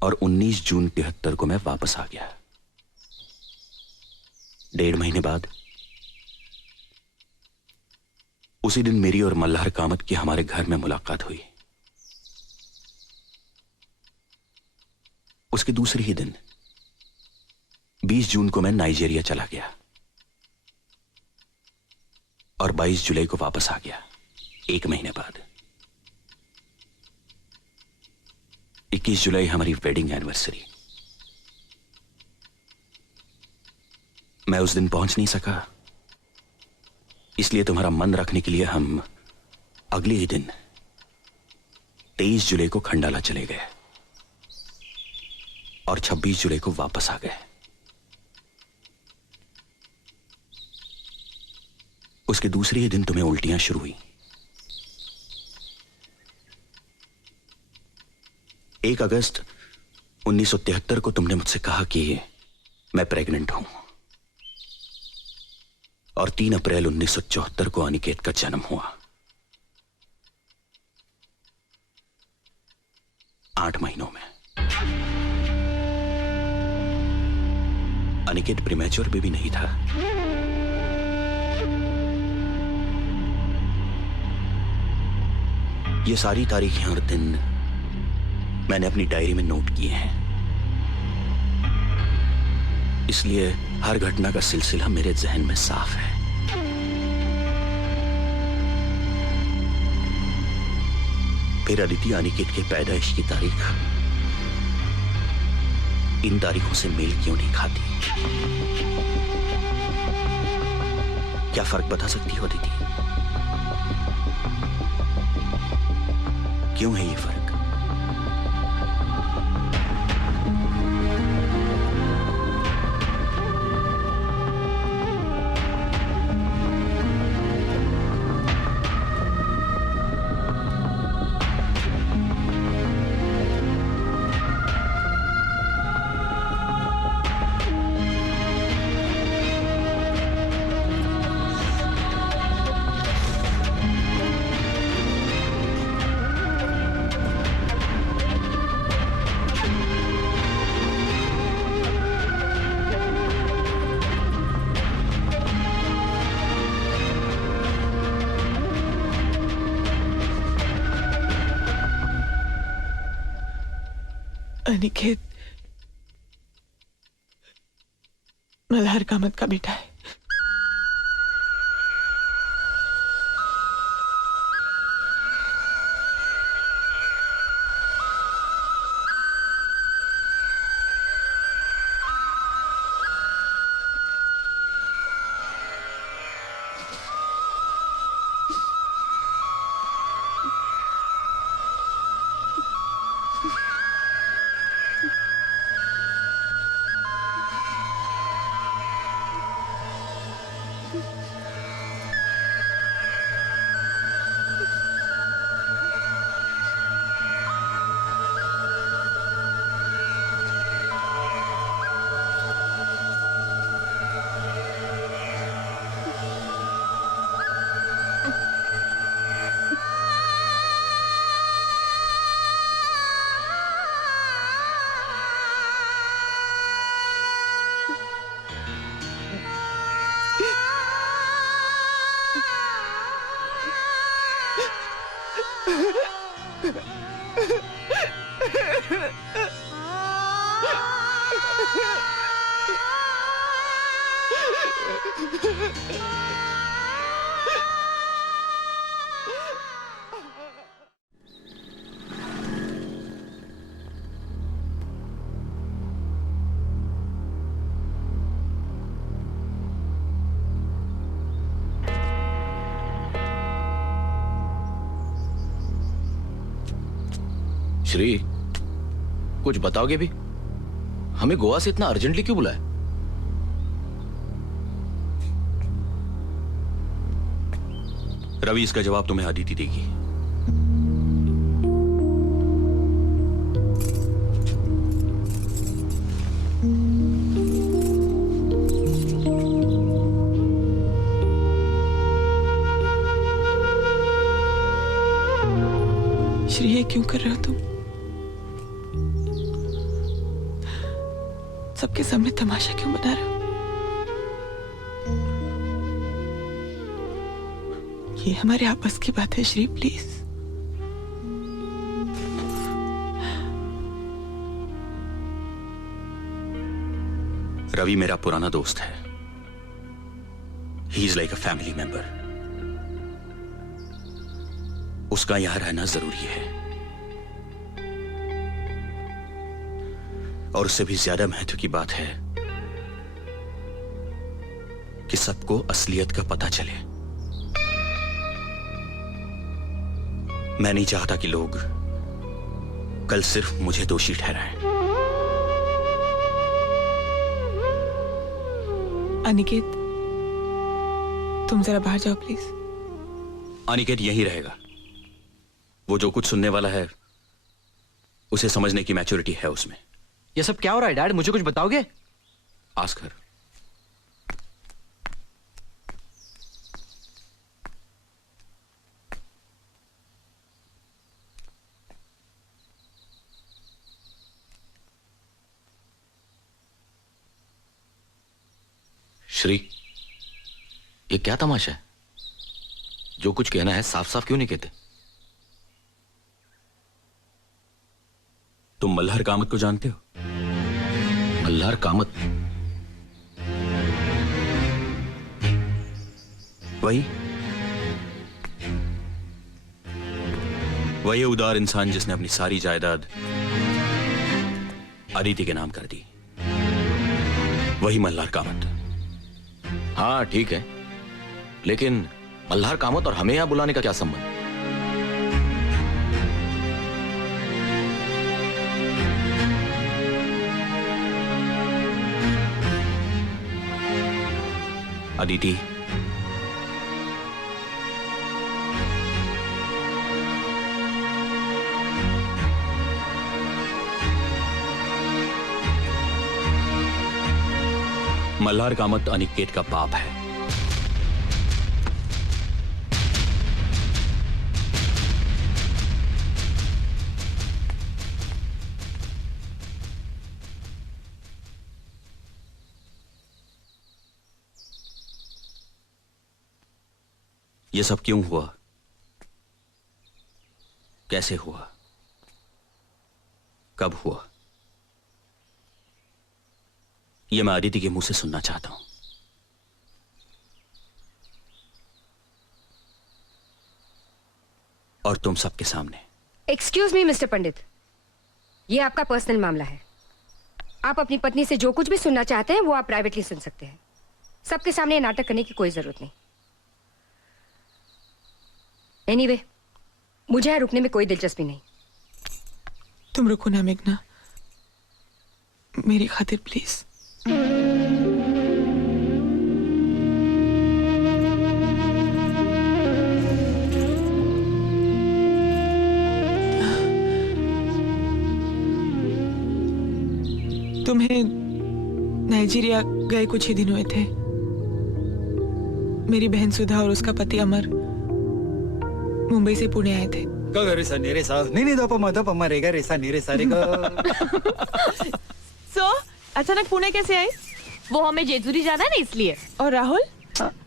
और 19 जून 73 को मैं वापस आ गया। 1.5 महीने बाद उसी दिन मेरी और मल्हार कामत की हमारे घर में मुलाकात हुई। उसके दूसरे ही दिन 20 जून को मैं नाइजीरिया चला गया और 22 जुलाई को वापस आ गया। 1 महीने बाद 21 जुलाई हमारी वेडिंग एनिवर्सरी। मैं उस दिन पहुंच नहीं सका, इसलिए तुम्हारा मन रखने के लिए हम अगले ही दिन 23 जुलाई को खंडाला चले गए और 26 जुलाई को वापस आ गए। उसके दूसरे ही दिन तुम्हें उल्टियां शुरू हुई। 1 अगस्त 1973 को तुमने मुझसे कहा कि मैं प्रेग्नेंट हूं और 3 अप्रैल 1974 को अनिकेत का जन्म हुआ। 8 महीनों में। अनिकेत प्रीमैच्योर बेबी नहीं था। ये सारी तारीखें और दिन मैंने अपनी डायरी में नोट किए हैं, इसलिए हर घटना का सिलसिला मेरे जहन में साफ है। फिर अदिति अनिकेत के पैदाइश की तारीख इन तारीखों से मेल क्यों नहीं खाती? क्या फर्क बता सकती हो अदिति? क्यों है ये फर्क? अनिकेत मल्हार कामत का बेटा है। श्री, कुछ बताओगे भी? हमें गोवा से इतना अर्जेंटली क्यों बुलाया? रवि, इसका जवाब तुम्हें अदिति देगी। श्री, ये क्यों कर रहे हो तुम? सबके सामने तमाशा क्यों बना रहे हो? ये हमारे आपस की बात है श्री, प्लीज। रवि मेरा पुराना दोस्त है। He is like a family member. उसका यहां रहना जरूरी है, और उससे भी ज्यादा महत्व की बात है कि सबको असलियत का पता चले। मैं नहीं चाहता कि लोग कल सिर्फ मुझे दोषी ठहराएं। अनिकेत, तुम जरा बाहर जाओ प्लीज। अनिकेत यहीं रहेगा। वो जो कुछ सुनने वाला है उसे समझने की मैच्योरिटी है उसमें। ये सब क्या हो रहा है डैड? मुझे कुछ बताओगे? Ask her. श्री, ये क्या तमाशा है? जो कुछ कहना है साफ साफ क्यों नहीं कहते? तुम मल्हार कामत को जानते हो? मल्हार कामत? वही उदार इंसान जिसने अपनी सारी जायदाद अदिति के नाम कर दी। वही मल्हार कामत। हाँ ठीक है, लेकिन मल्हार कामत और हमें यहां बुलाने का क्या संबंध? अदिति, मल्हार कामत अनिकेत का बाप है। ये सब क्यों हुआ? कैसे हुआ? कब हुआ? ये मैं अदिति के मुंह से सुनना चाहता हूं। और तुम सबके सामने। एक्सक्यूज मी मिस्टर पंडित, ये आपका पर्सनल मामला है। आप अपनी पत्नी से जो कुछ भी सुनना चाहते हैं वो आप प्राइवेटली सुन सकते हैं। सबके सामने नाटक करने की कोई जरूरत नहीं। एनीवे, मुझे यहाँ रुकने में कोई दिलचस्पी नहीं। तुम रुको ना मेघना, मेरी खातिर प्लीज। तुम्हें नाइजीरिया गए कुछ ही दिन हुए थे। मेरी बहन सुधा और उसका पति अमर मुंबई से पुणे आए थे। सो अचानक पुणे कैसे आए? वो हमें जेजूरी जाना है ना, इसलिए। और राहुल?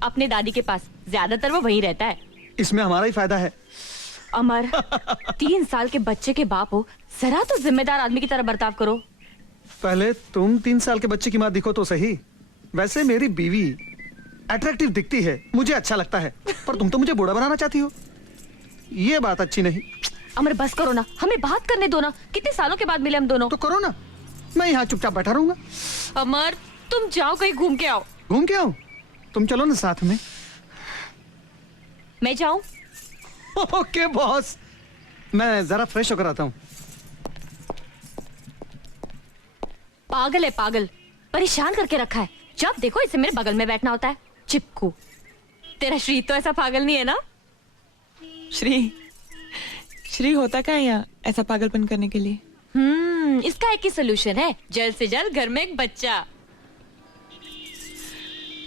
अपने दादी के पास, ज्यादातर वो वहीं रहता है। इसमें हमारा ही फायदा है। अमर, 3 साल के बच्चे के बाप हो, जरा तो जिम्मेदार आदमी की तरह बर्ताव करो। पहले तुम 3 साल के बच्चे की माँ दिखो तो सही। वैसे मेरी बीवी अट्रैक्टिव दिखती है, मुझे अच्छा लगता है, पर तुम तो मुझे बूढ़ा बनाना चाहती हो। ये बात अच्छी नहीं। अमर बस करो ना, हमें बात करने दो ना। कितने सालों के बाद मिले हम दोनों। तो करो ना, मैं यहाँ चुपचाप बैठा रहूंगा। अमर तुम जाओ, कहीं घूम के आओ। घूम के आओ? तुम चलो ना साथ में। मैं जाऊं? ओके बॉस, मैं जरा फ्रेश होकर आता हूँ। पागल है पागल, परेशान करके रखा है। जब देखो इसे मेरे बगल में बैठना होता है, चिपकू। तेरा श्री तो ऐसा पागल नहीं है ना? श्री होता क्या है यहाँ ऐसा पागलपन करने के लिए? इसका एक ही सोल्यूशन है, जल्द से जल्द घर में एक बच्चा।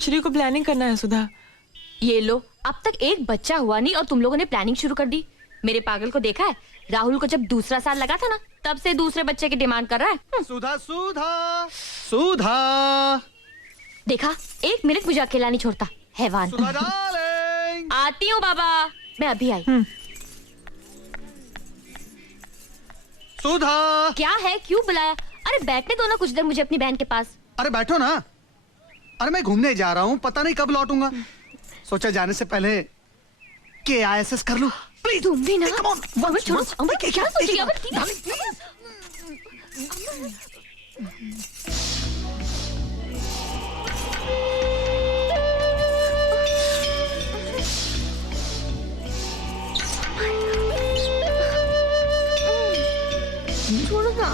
श्री को प्लानिंग करना है सुधा। ये लो, अब तक एक बच्चा हुआ नहीं और तुम लोगों ने प्लानिंग शुरू कर दी। मेरे पागल को देखा है? राहुल को जब दूसरा साल लगा था ना, तब से दूसरे बच्चे की डिमांड कर रहा है। सुधा सुधा सुधा, देखा, 1 मिनट मुझे अकेला नहीं छोड़ता, हैवान। सुधा डार्लिंग। आती हूँ बाबा, मैं अभी आई। सुधा। क्या है, क्यों बुलाया? अरे बैठने दो ना कुछ देर मुझे अपनी बहन के पास। अरे बैठो ना। अरे मैं घूमने जा रहा हूँ, पता नहीं कब लौटूंगा। सोचा जाने से पहले KISS कर लूं। प्लीज तुम भी ना। अमर छोड़ो, अमर क्या सोचेगी? अमर छोड़ो ना।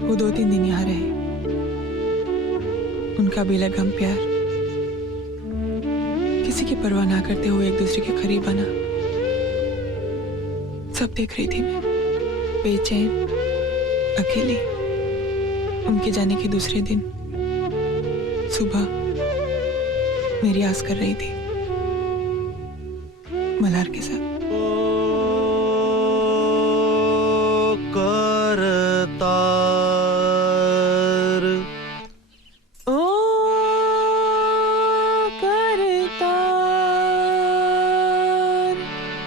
वो 2-3 दिन यहाँ रहे। उनका बेलगाम प्यार किसी की परवाह ना करते हुए एक दूसरे के करीब आना सब देख रही थी मैं, बेचैन, अकेली। उनके जाने के दूसरे दिन सुबह मेरी आस कर रही थी मल्हार के साथ। करतार ओ करतार,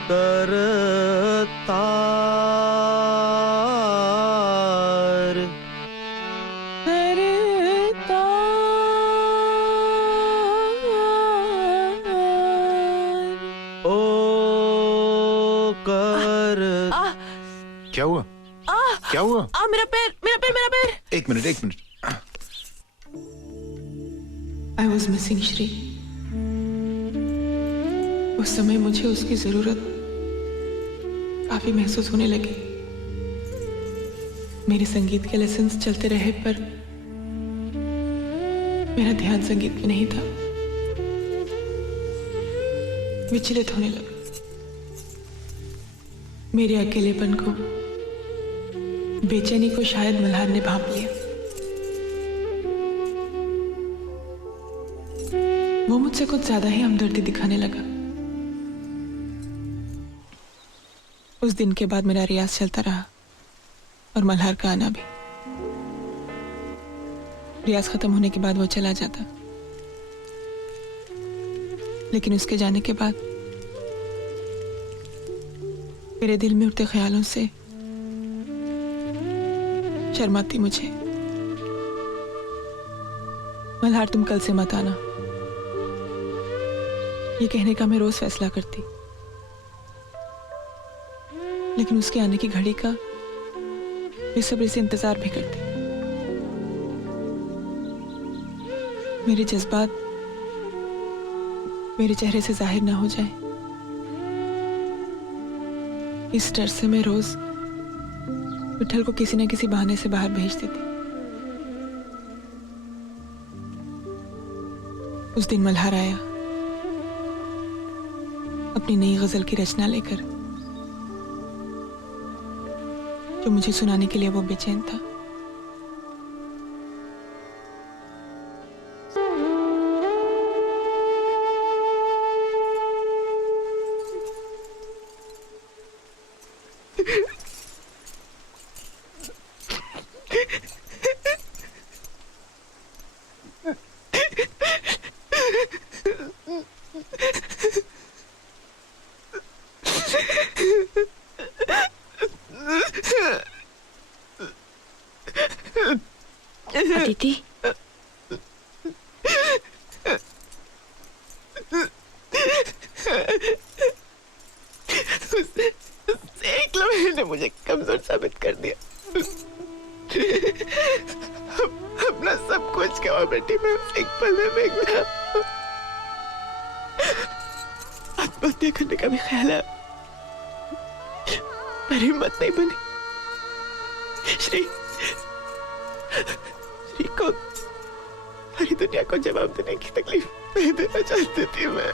करतार करतार। ओ कर क्या हुआ? क्या हुआ? मेरा पैर, मेरा पैर, मेरा पैर। एक मिनट, एक minute. I was missing Shri. उस समय मुझे उसकी जरूरत काफी महसूस होने लगी। मेरे संगीत के लेसन्स चलते रहे पर मेरा ध्यान संगीत में नहीं था। विचलित होने लगा। मेरे अकेलेपन को, बेचैनी को शायद मल्हार ने भांप लिया। वो मुझसे कुछ ज्यादा ही हमदर्दी दिखाने लगा। उस दिन के बाद मेरा रियाज चलता रहा और मल्हार का आना भी। रियाज खत्म होने के बाद वो चला जाता, लेकिन उसके जाने के बाद मेरे दिल में उठते ख्यालों से शर्माती मुझे। मल्हार तुम कल से मत आना, ये कहने का मैं रोज फैसला करती, लेकिन उसके आने की घड़ी का बेसब्री से इंतजार भी करती। मेरे जज्बात मेरे चेहरे से जाहिर ना हो जाए, इस डर से मैं रोज विठल को किसी न किसी बहाने से बाहर भेज देती। उस दिन मल्हार आया अपनी नई गजल की रचना लेकर, जो मुझे सुनाने के लिए वो बेचैन था। अदिति, एक लम्हे ने मुझे कमजोर साबित कर दिया। अपना सब कुछ गवा बेटी, मैं एक पल में फेंक दिया। आत्महत्या करने का भी ख्याल है, पर हिम्मत नहीं बनी। श्री को सारी दुनिया को जवाब देने की तकलीफ नहीं देना चाहती थी मैं।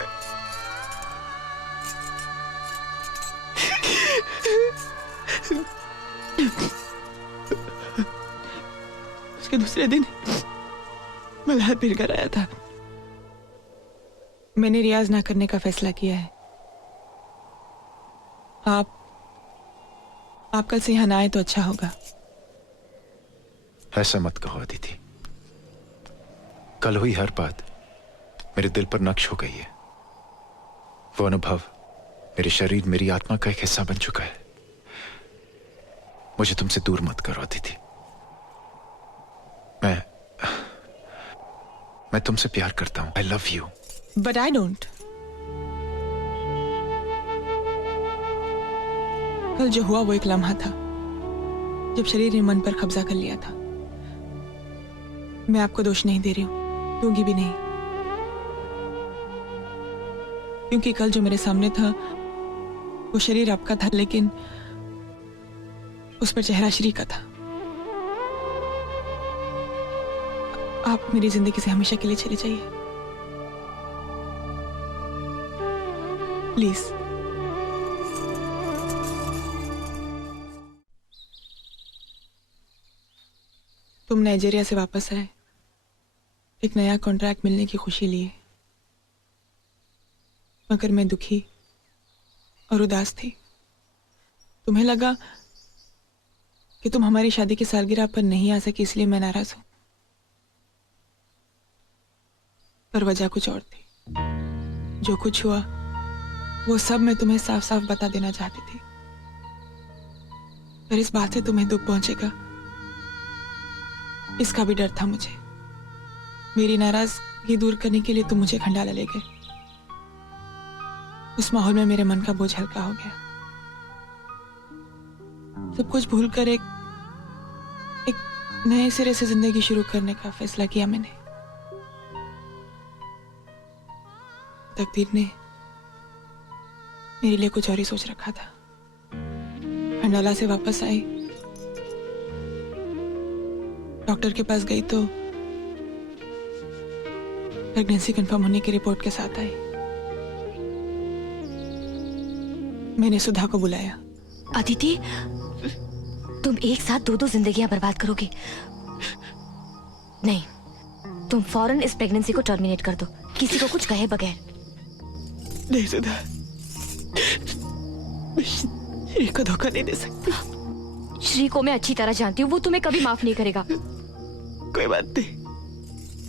उसके दूसरे दिन मल्हार फिर घर आया था। मैंने रियाज ना करने का फैसला किया है। आप कल से यहाँ ना आए तो अच्छा होगा। ऐसा मत कहो अदिति। कल हुई हर बात मेरे दिल पर नक्श हो गई है। वो अनुभव मेरे शरीर, मेरी आत्मा का एक हिस्सा बन चुका है। मुझे तुमसे दूर मत करो अदिति। मैं तुमसे प्यार करता हूं। I love you. But I don't. कल जो हुआ वो एक लम्हा था जब शरीर ने मन पर कब्जा कर लिया था। मैं आपको दोष नहीं दे रही हूं, दूंगी भी नहीं, क्योंकि कल जो मेरे सामने था वो शरीर आपका था, लेकिन उस पर चेहरा श्री का था। आप मेरी जिंदगी से हमेशा के लिए चले जाइए प्लीज। तुम नाइजीरिया से वापस आए, एक नया कॉन्ट्रैक्ट मिलने की खुशी लिए, मगर मैं दुखी और उदास थी। तुम्हें लगा कि तुम हमारी शादी की सालगिरह पर नहीं आ सकी, इसलिए मैं नाराज हूं, पर वजह कुछ और थी। जो कुछ हुआ वो सब मैं तुम्हें साफ साफ बता देना चाहती थी, पर इस बात से तुम्हें दुख पहुंचेगा इसका भी डर था मुझे। मेरी नाराजगी दूर करने के लिए तुम मुझे खंडाला ले गए। उस माहौल में मेरे मन का बोझ हल्का हो गया। सब कुछ भूलकर एक नए सिरे से जिंदगी शुरू करने का फैसला किया मैंने। तकदीर ने मेरे लिए कुछ और ही सोच रखा था। खंडाला से वापस आई, डॉक्टर के पास गई तो प्रेगनेंसी कंफर्म होने की रिपोर्ट के साथ आई। मैंने सुधा को बुलाया। अदिति, तुम एक साथ दो दो जिंदगियां बर्बाद करोगे। नहीं, तुम फौरन इस प्रेगनेंसी को टर्मिनेट कर दो, किसी को कुछ कहे बगैर। नहीं सुधा, श्री को धोखा नहीं दे सकती। श्री को मैं अच्छी तरह जानती हूँ, वो तुम्हें कभी माफ नहीं करेगा। कोई बात नहीं,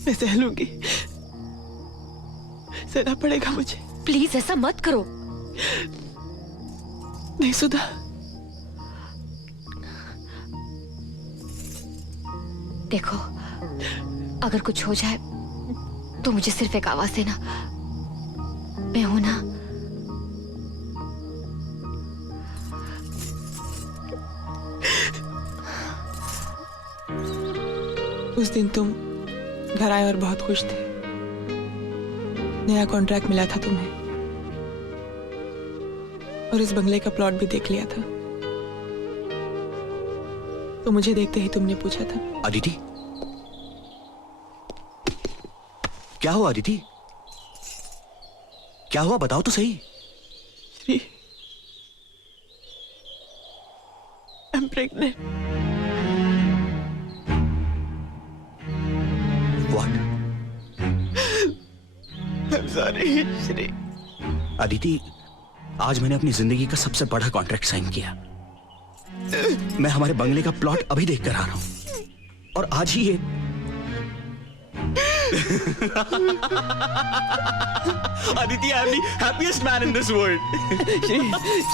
मैं सह लूंगी, सहना पड़ेगा मुझे। प्लीज ऐसा मत करो। नहीं सुधा, देखो, अगर कुछ हो जाए तो मुझे सिर्फ एक आवाज देना। मैं हूं ना। उस दिन तुम घर आए और बहुत खुश थे। नया कॉन्ट्रैक्ट मिला था तुम्हें और इस बंगले का प्लॉट भी देख लिया था। तो मुझे देखते ही तुमने पूछा था, अदिति, क्या हुआ? अदिति, क्या हुआ? बताओ तो सही। Shri, I'm pregnant. What? I'm sorry, Shri. Aditi, आज मैंने अपनी जिंदगी का सबसे बड़ा कॉन्ट्रैक्ट साइन किया। मैं हमारे बंगले का प्लॉट अभी देख कर आ रहा हूं और आज ही ये Aditi, I am the happiest man in this world.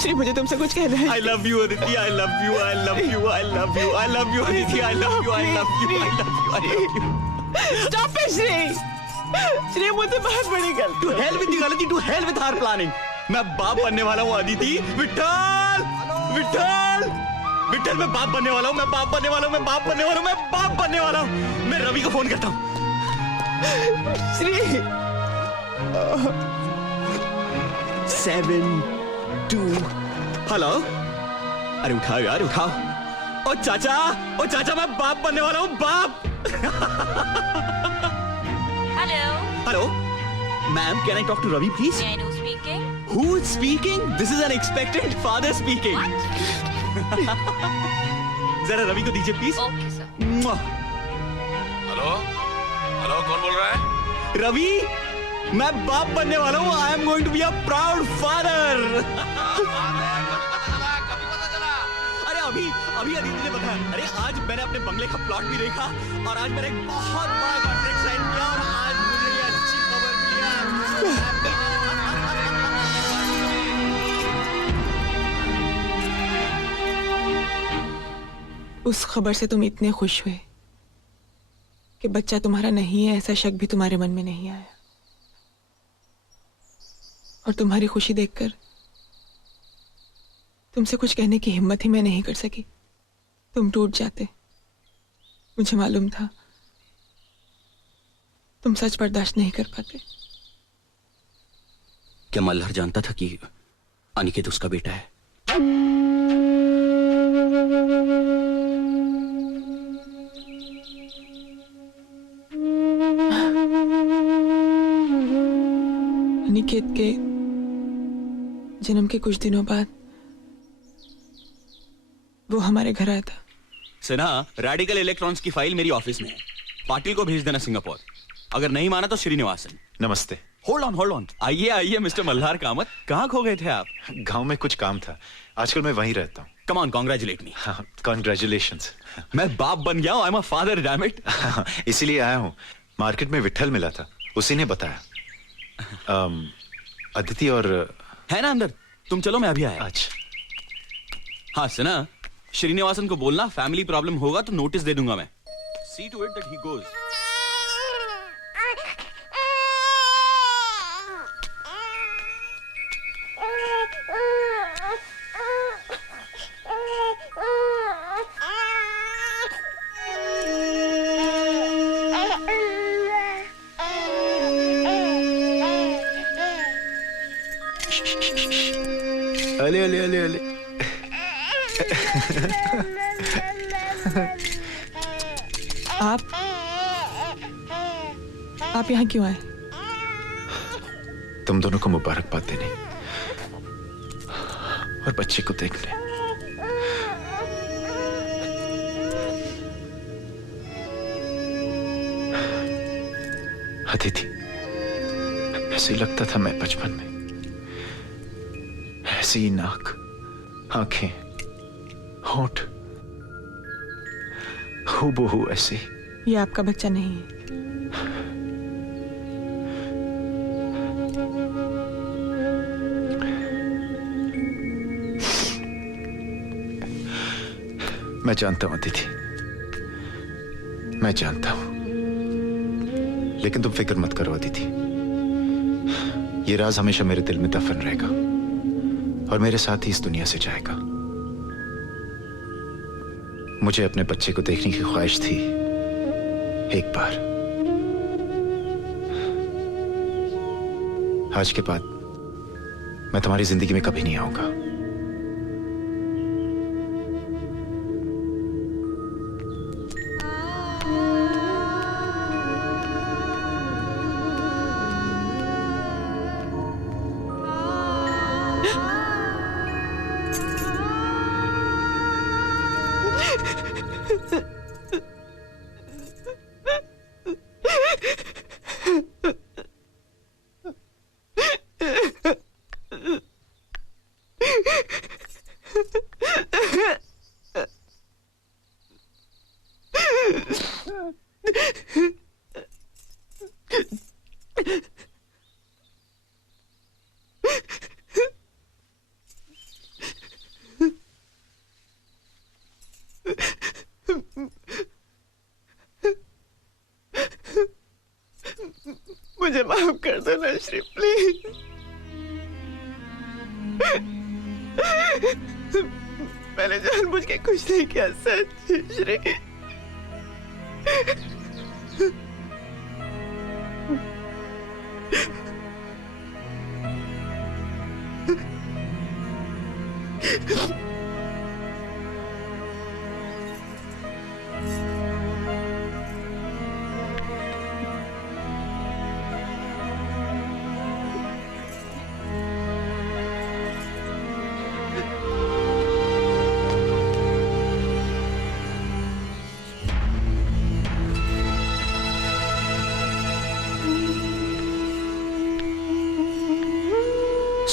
Shri, मुझे तुमसे कुछ कहना है। I love you, Aditi. I love you. I love you. I love you. I love you, Aditi. I love you. I love you. I love you. I love you. Stop it, Shri. Shri, मुझे बहुत बड़ी गलती। To hell with the गलती, to hell with her planning. मैं बाप बनने वाला हूँ अदिति। विठ्ठल, विठ्ठल, विठ्ठल, मैं बाप बनने वाला हूँ। मैं बाप बनने वाला हूँ। मैं बाप बनने वाला हूँ। मैं बाप बनने वाला हूँ। मैं रवि को फोन करता हूँ। श्री, 7, 2, हेलो। अरे उठाओ यार, उठाओ। ओ चाचा, मैं बाप बनने वाला हूँ, बाप। Hello. Hello, ma'am, can I talk to Ravi please? Speaking. Who is speaking? This is an expectant father speaking. जरा रवि को दीजिए please. Okay sir. Hello, hello, कौन बोल रहा है? रवि, मैं बाप बनने वाला हूँ। I am going to be a proud father. अरे अभी अदिति ने बताया। अरे आज मैंने अपने बंगले का प्लॉट भी देखा और आज मैंने एक बहुत बड़ा कॉन्ट्रैक्ट साइन किया और आज मुझे ये अच्छी खबर मिली है। उस खबर से तुम इतने खुश हुए कि बच्चा तुम्हारा नहीं है, ऐसा शक भी तुम्हारे मन में नहीं आया। और तुम्हारी खुशी देखकर तुमसे कुछ कहने की हिम्मत ही मैं नहीं कर सकी। तुम टूट जाते। मुझे मालूम था तुम सच बर्दाश्त नहीं कर पाते। क्या मल्हार जानता था कि अनिकेत उसका बेटा है? अनिकेत के जन्म के कुछ दिनों बाद वो हमारे घर आया था। सिन्हा, रेडिकल इलेक्ट्रॉन्स की फाइल मेरी ऑफिस में है। पाटिल को भेज देना सिंगापुर। अगर नहीं माना तो श्रीनिवासन। नमस्ते। Hold on. आइए आइए मिस्टर मल्हार कामत, कहाँ खो गए थे आप? गांव में कुछ काम था, आजकल मैं वहीं रहता हूँ। कम ऑन, कांग्रेचुलेट मी। हाँ, कॉन्ग्रेचुलेशंस। मैं बाप बन गया हूँ। I am a father, damn it. इसीलिए आया हूँ। मार्केट में विट्ठल मिला था, उसी ने बताया। अदिति और है ना अंदर? तुम चलो, मैं अभी आया। अच्छा। हाँ सिन्हा, श्रीनिवासन को बोलना फैमिली प्रॉब्लम होगा तो नोटिस दे दूंगा मैं। See to it that he goes. अले अले अले अले। आप यहाँ क्यों आए? तुम दोनों को मुबारकबाद देने और बच्चे को देखने। अदिति, ऐसे ही लगता था मैं बचपन में। ऐसी ही नाक, आंखें, होंठ, हूबहू ऐसे। ये आपका बच्चा नहीं है। मैं जानता हूं अदिति, मैं जानता हूं, लेकिन तुम फिक्र मत करो अदिति। ये राज हमेशा मेरे दिल में दफन रहेगा और मेरे साथ ही इस दुनिया से जाएगा। मुझे अपने बच्चे को देखने की ख्वाहिश थी एक बार। आज के बाद मैं तुम्हारी जिंदगी में कभी नहीं आऊंगा। मुझे माफ कर दो ना श्री, प्लीज। मैंने जानबूझ के कुछ नहीं किया, सच श्री।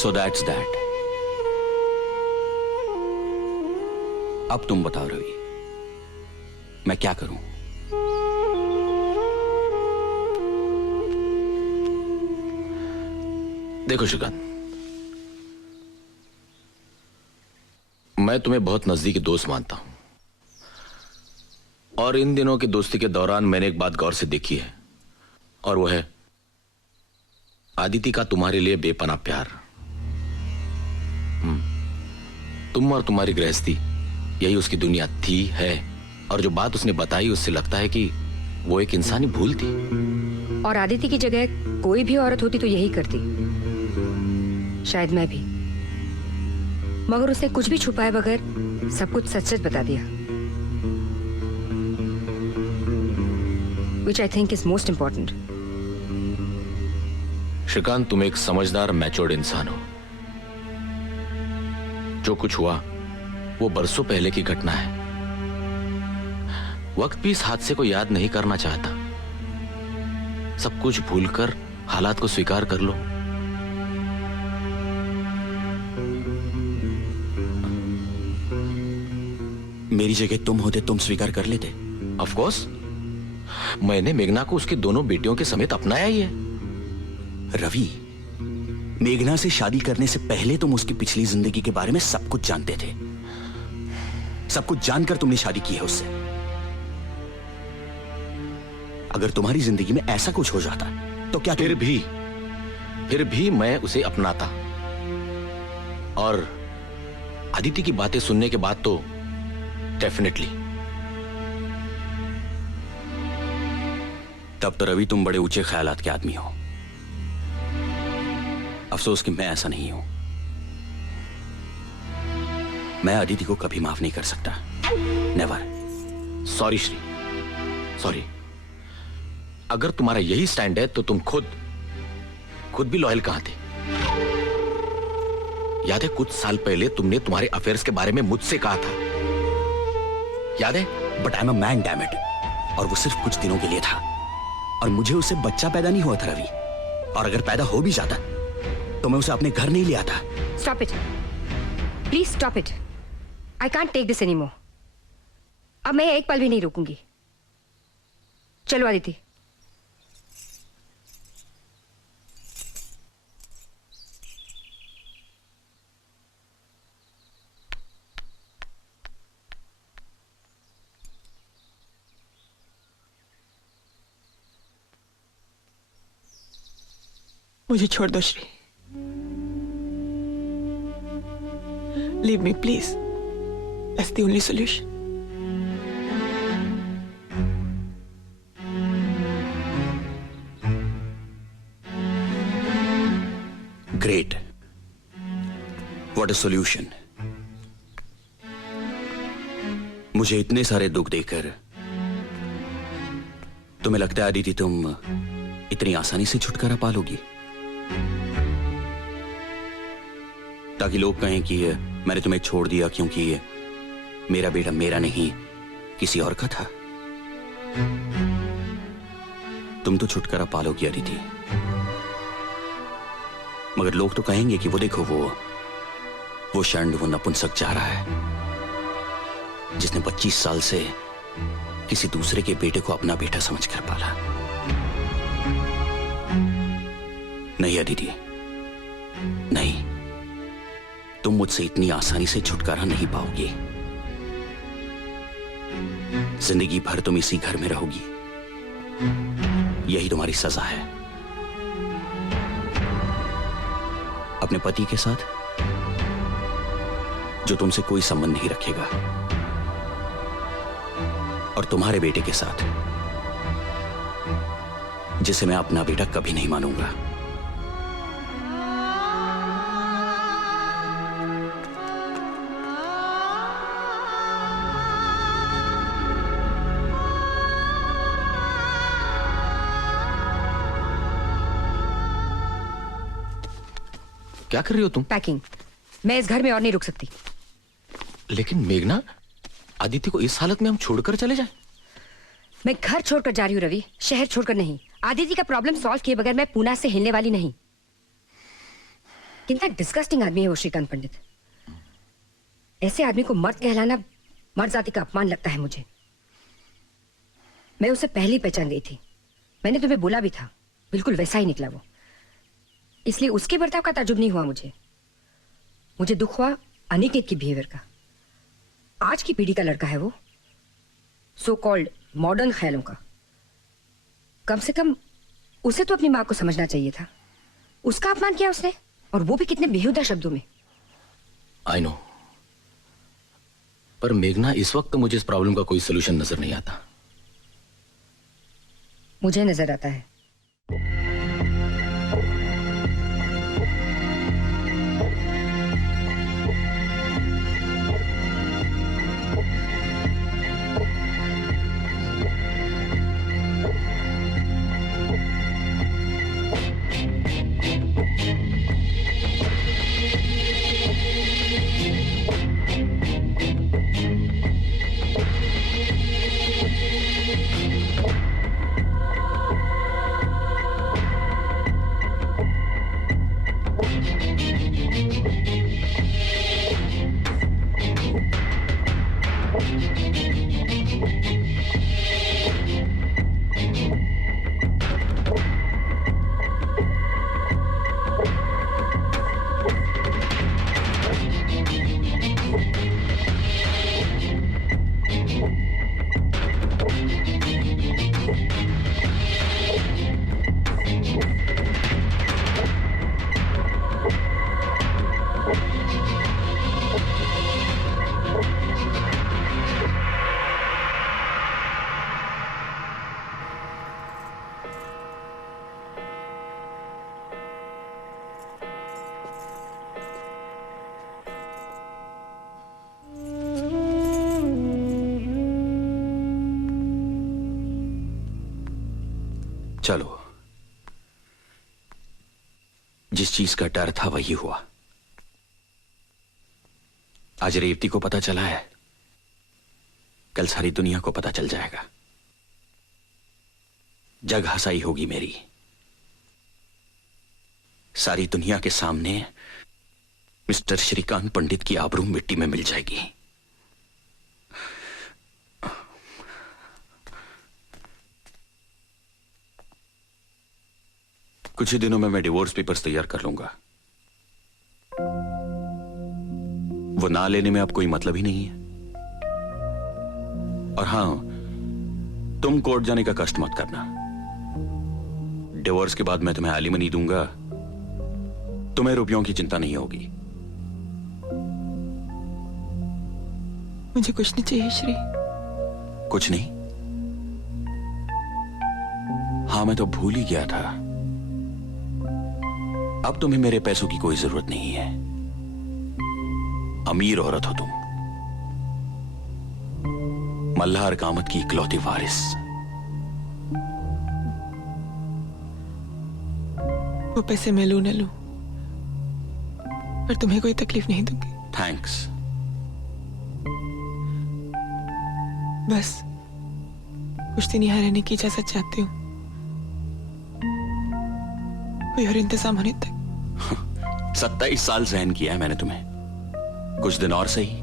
So that's that. अब तुम बताओ रवि, मैं क्या करूं? देखो श्रीकांत, मैं तुम्हें बहुत नजदीकी दोस्त मानता हूं और इन दिनों की दोस्ती के दौरान मैंने एक बात गौर से देखी है, और वो है आदिति का तुम्हारे लिए बेपनाह प्यार। तुम और तुम्हारी गृहस्थी, यही उसकी दुनिया थी, है, और जो बात उसने बताई उससे लगता है कि वो एक इंसानी भूल थी। और आदिति की जगह कोई भी औरत होती तो यही करती, शायद मैं भी। मगर उसने कुछ भी छुपाए बगैर सब कुछ सच सच बता दिया, which I think is most important. Shrikant, तुम एक समझदार मैच्योर्ड इंसान हो। जो कुछ हुआ वो बरसों पहले की घटना है। वक्त भी इस हादसे को याद नहीं करना चाहता। सब कुछ भूलकर हालात को स्वीकार कर लो। मेरी जगह तुम होते तुम स्वीकार कर लेते। ऑफ कोर्स, मैंने मेघना को उसकी दोनों बेटियों के समेत अपनाया ही है। रवि, मेघना से शादी करने से पहले तुम उसकी पिछली जिंदगी के बारे में सब कुछ जानते थे। सब कुछ जानकर तुमने शादी की है उससे। अगर तुम्हारी जिंदगी में ऐसा कुछ हो जाता तो क्या फिर भी मैं उसे अपनाता। और अदिति की बातें सुनने के बाद तो डेफिनेटली। तब तो रवि तुम बड़े ऊंचे ख्यालात के आदमी हो। अफसोस कि मैं ऐसा नहीं हूं। मैं अदिति को कभी माफ नहीं कर सकता। नेवर। Sorry Shri, sorry. अगर तुम्हारा यही स्टैंड है तो तुम खुद भी लॉयल कहां थे? याद है कुछ साल पहले तुमने तुम्हारे अफेयर्स के बारे में मुझसे कहा था, याद है? But I am a man, damn it. और वो सिर्फ कुछ दिनों के लिए था। और मुझे उससे बच्चा पैदा नहीं हुआ था रवि। और अगर पैदा हो भी जाता तो मैं उसे अपने घर नहीं ले आता। Stop it, please stop it. I can't take this anymore. अब मैं एक पल भी नहीं रुकूंगी। चलो अदिति। मुझे छोड़ दो Shri. Leave me please. That's the only solution. Great. What a solution. मुझे इतने सारे दुख देकर तुम्हें लगता है अदिति तुम इतनी आसानी से छुटकारा पालोगी? ताकि लोग कहें कि मैंने तुम्हें छोड़ दिया क्योंकि मेरा बेटा मेरा नहीं किसी और का था। तुम तो छुटकारा पालोगी अदिति, मगर लोग तो कहेंगे कि वो देखो वो षंड, वो नपुंसक जा रहा है जिसने 25 साल से किसी दूसरे के बेटे को अपना बेटा समझकर पाला। नहीं अदिति, नहीं, तुम मुझसे इतनी आसानी से छुटकारा नहीं पाओगी। जिंदगी भर तुम इसी घर में रहोगी। यही तुम्हारी सजा है। अपने पति के साथ जो तुमसे कोई संबंध नहीं रखेगा, और तुम्हारे बेटे के साथ जिसे मैं अपना बेटा कभी नहीं मानूंगा। क्या कर रही हो तुम? पैकिंग। मैं इस घर में और नहीं रुक सकती। लेकिन मेघना, आदित्य को इस हालत में हम छोड़कर चले जाएं? मैं घर छोड़कर जा रही हूँ रवि, शहर छोड़कर नहीं। आदित्य का प्रॉब्लम सॉल्व किए बगैर मैं पूना से हिलने वाली नहीं। कितना डिस्गस्टिंग आदमी है वो श्रीकांत पंडित। ऐसे आदमी को मर्द कहलाना मर्द जाति का अपमान लगता है मुझे। मैं उसे पहले ही पहचान गई थी। मैंने तुम्हें बोला भी था, बिल्कुल वैसा ही निकला वो। इसलिए उसके बर्ताव का ताज्जुब नहीं हुआ मुझे दुख हुआ अनिकेत की बिहेवियर का। आज की पीढ़ी का लड़का है वो, सो कॉल्ड मॉडर्न ख्यालों का। कम से कम उसे तो अपनी मां को समझना चाहिए था। उसका अपमान किया उसने, और वो भी कितने बेहुदा शब्दों में। आई नो, पर मेघना इस वक्त मुझे इस प्रॉब्लम का कोई सोल्यूशन नजर नहीं आता। मुझे नजर आता है। चलो, जिस चीज का डर था वही हुआ। आज रेवती को पता चला है, कल सारी दुनिया को पता चल जाएगा। जग हंसाई होगी मेरी। सारी दुनिया के सामने मिस्टर श्रीकांत पंडित की आबरू मिट्टी में मिल जाएगी। कुछ ही दिनों में मैं डिवोर्स पेपर्स तैयार कर लूंगा। वो ना लेने में अब कोई मतलब ही नहीं है। और हां, तुम कोर्ट जाने का कष्ट मत करना। डिवोर्स के बाद मैं तुम्हें एलिमनी दूंगा, तुम्हें रुपयों की चिंता नहीं होगी। मुझे कुछ नहीं चाहिए श्री। कुछ नहीं? हाँ, मैं तो भूल ही गया था। अब तुम्हें मेरे पैसों की कोई जरूरत नहीं है। अमीर औरत हो तुम, मल्हार कामत की इकलौती वारिस। वो पैसे मैं लूं न लूं, पर तुम्हें कोई तकलीफ नहीं दूंगी। थैंक्स। बस कुछ दिन यहाँ रहने की इजाजत चाहती हूँ, कोई और इंतजाम होने तक। 27 साल सहन किया है मैंने तुम्हें, कुछ दिन और सही।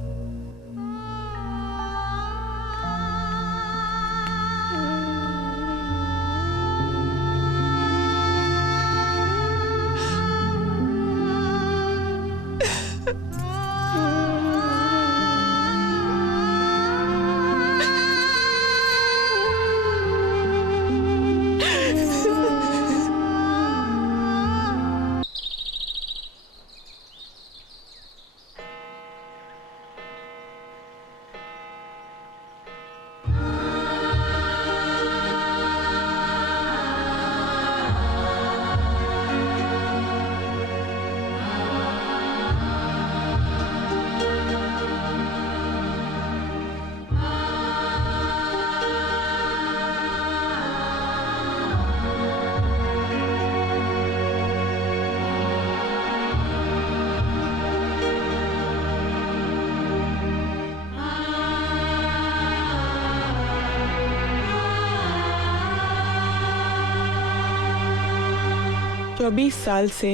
तो 20 साल से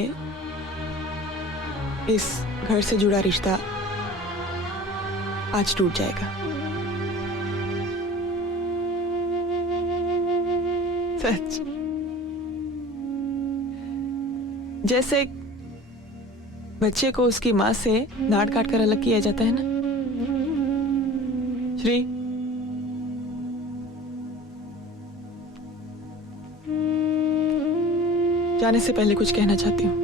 इस घर से जुड़ा रिश्ता आज टूट जाएगा। सच, जैसे बच्चे को उसकी मां से डांट काट कर अलग किया जाता है ना श्री। जाने से पहले कुछ कहना चाहती हूँ।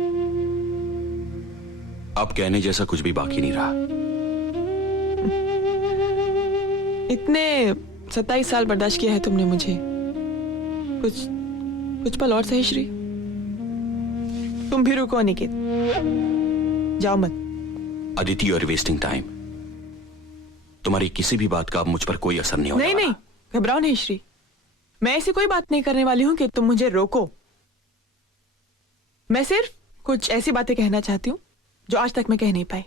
अब कहने जैसा कुछ भी बाकी नहीं रहा। इतने 27 साल बर्दाश्त किया है तुमने मुझे, कुछ पल और सही श्री। तुम भी रुको निकेत, जाओ मत। Aditi, you are wasting time. तुम्हारी किसी भी बात का अब मुझ पर कोई असर नहीं होने वाला। नहीं, घबराओ नहीं श्री। मैं ऐसी कोई बात नहीं करने वाली हूं कि तुम मुझे रोको। मैं सिर्फ कुछ ऐसी बातें कहना चाहती हूं जो आज तक मैं कह नहीं पाई।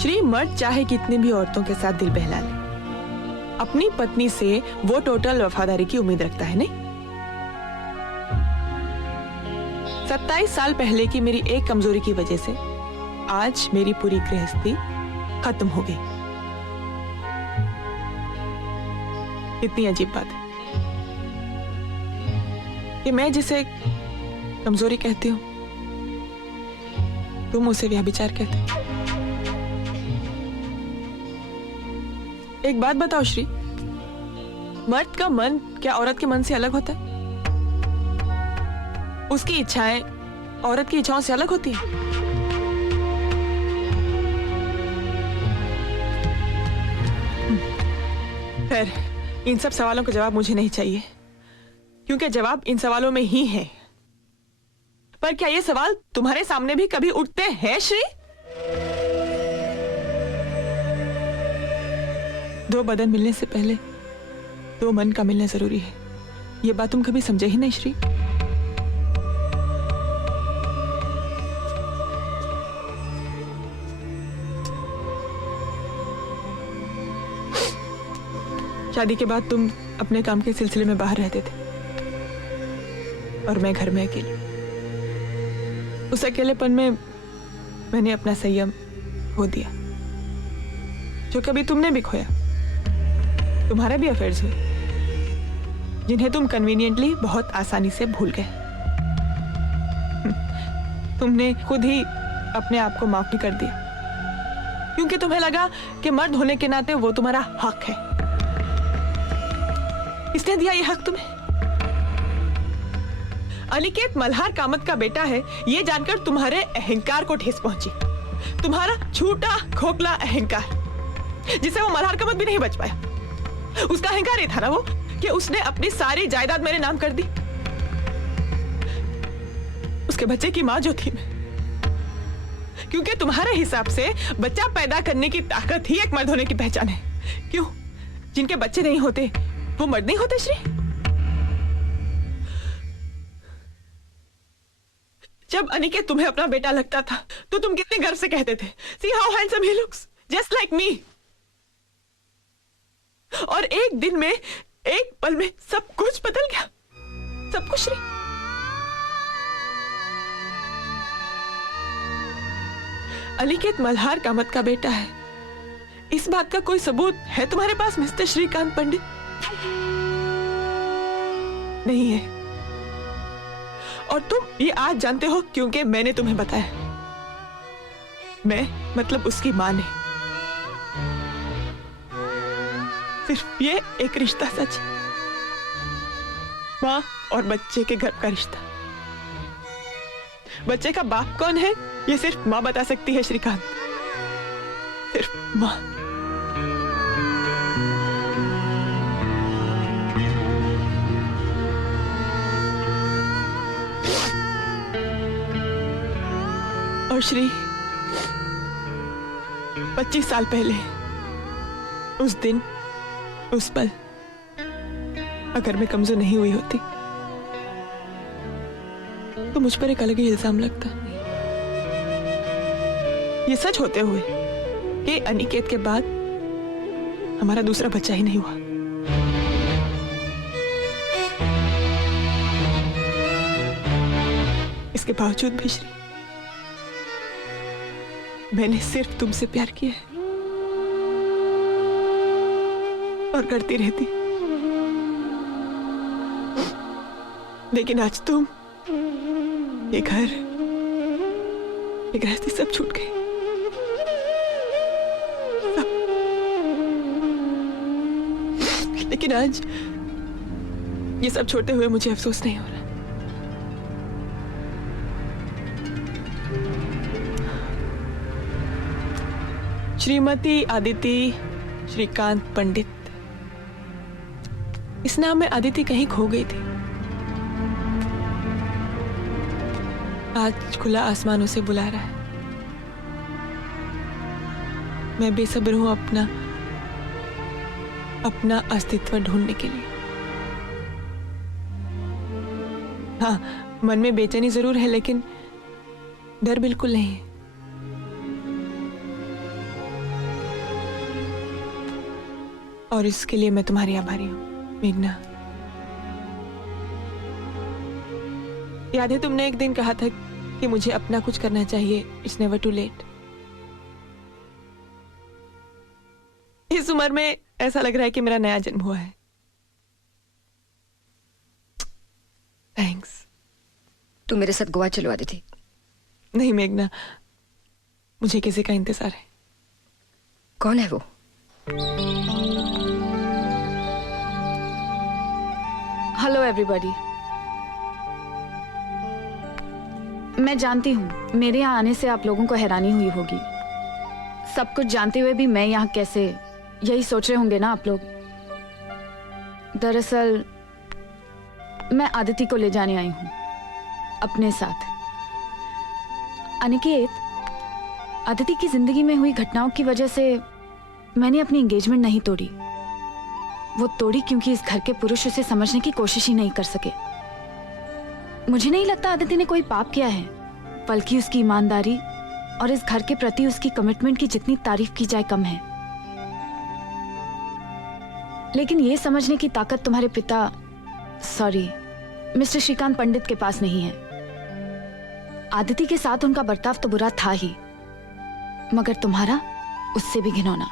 श्री, मर्द चाहे कितनी भी औरतों के साथ दिल बहला ले, अपनी पत्नी से वो टोटल वफादारी की उम्मीद रखता है, नहीं? 27 साल पहले की मेरी एक कमजोरी की वजह से आज मेरी पूरी गृहस्थी खत्म हो गई। कितनी अजीब बात है कि मैं जिसे कमजोरी कहती हूं, तुम उसे व्यभिचार कहते हो। एक बात बताओ श्री, मर्द का मन क्या औरत के मन से अलग होता है? उसकी इच्छाएं औरत की इच्छाओं से अलग होती हैं? खैर, इन सब सवालों का जवाब मुझे नहीं चाहिए, क्योंकि जवाब इन सवालों में ही है। पर क्या ये सवाल तुम्हारे सामने भी कभी उठते हैं श्री? दो बदन मिलने से पहले दो मन का मिलना जरूरी है, ये बात तुम कभी समझे ही नहीं श्री। शादी के बाद तुम अपने काम के सिलसिले में बाहर रहते थे और मैं घर में अकेली। उस अकेलेपन में मैंने अपना संयम खो दिया, जो कभी तुमने भी खोया। तुम्हारे भी अफेयर्स हुए जिन्हें तुम कन्वीनियंटली बहुत आसानी से भूल गए। तुमने खुद ही अपने आप को माफ भी कर दिया, क्योंकि तुम्हें लगा कि मर्द होने के नाते वो तुम्हारा हक है। किसने दिया ये हक तुम्हें? अनिकेत मल्हार कामत का बेटा है, ये जानकर तुम्हारे अहंकार को ठेस पहुंची। तुम्हारा झूठा खोखला अहंकार, जिसे वो मल्हार कामत भी नहीं बच पाया। उसका अहंकार ये था ना वो कि उसने अपनी सारी जायदाद मेरे नाम कर दी। उसके बच्चे की मां जो थी मैं, क्योंकि तुम्हारे हिसाब से बच्चा पैदा करने की ताकत ही एक मर्द होने की पहचान है। क्यों? जिनके बच्चे नहीं होते वो मर्द नहीं होते श्री? जब अनिकेत तुम्हें अपना बेटा लगता था तो तुम कितने गर्व से कहते थे, See how handsome he looks, just like me। और एक दिन में, एक पल में सब कुछ बदल गया, सब कुछ श्री। अनिकेत मल्हार कामत का बेटा है, इस बात का कोई सबूत है तुम्हारे पास मिस्टर श्रीकांत पंडित? नहीं है। और तुम ये आज जानते हो क्योंकि मैंने तुम्हें बताया। मैं मतलब उसकी मां ने। सिर्फ ये एक रिश्ता सच, मां और बच्चे के गर्भ का रिश्ता। बच्चे का बाप कौन है ये सिर्फ मां बता सकती है श्रीकांत, सिर्फ मां। और श्री, 25 साल पहले उस दिन, उस पल, अगर मैं कमजोर नहीं हुई होती तो मुझ पर एक अलग ही इल्जाम लगता। ये सच होते हुए कि अनिकेत के बाद हमारा दूसरा बच्चा ही नहीं हुआ। इसके बावजूद भी श्री, मैंने सिर्फ तुमसे प्यार किया है और करती रहती। लेकिन आज तुम, ये घर, ये गृहस्थी सब छूट गई, सब। लेकिन आज ये सब छोड़ते हुए मुझे अफसोस नहीं हो रहा। श्रीमती आदिति श्रीकांत पंडित, इस नाम में आदिति कहीं खो गई थी। आज खुला आसमान उसे बुला रहा है। मैं बेसब्र हूं अपना अस्तित्व ढूंढने के लिए। हाँ, मन में बेचैनी जरूर है, लेकिन डर बिल्कुल नहीं है। और इसके लिए मैं तुम्हारी आभारी हूं मेघना। याद है तुमने एक दिन कहा था कि मुझे अपना कुछ करना चाहिए, इट्स नेवर टू लेट। इस उम्र में ऐसा लग रहा है कि मेरा नया जन्म हुआ है। थैंक्स। तू मेरे साथ गोवा चलो आदिति। नहीं मेघना, मुझे किसी का इंतजार है। कौन है वो? Hello everybody. मैं जानती हूँ मेरे यहाँ आने से आप लोगों को हैरानी हुई होगी। सब कुछ जानते हुए भी मैं यहाँ कैसे, यही सोच रहे होंगे ना आप लोग। दरअसल मैं आदिति को ले जाने आई हूँ अपने साथ। अनिकेत, आदिति की जिंदगी में हुई घटनाओं की वजह से मैंने अपनी एंगेजमेंट नहीं तोड़ी। वो तोड़ी क्योंकि इस घर के पुरुष उसे समझने की कोशिश ही नहीं कर सके। मुझे नहीं लगता आदिति ने कोई पाप किया है, बल्कि उसकी ईमानदारी और इस घर के प्रति उसकी कमिटमेंट की जितनी तारीफ की जाए कम है। लेकिन ये समझने की ताकत तुम्हारे पिता, सॉरी, मिस्टर श्रीकांत पंडित के पास नहीं है। आदिति के साथ उनका बर्ताव तो बुरा था ही, मगर तुम्हारा उससे भी घिनौना।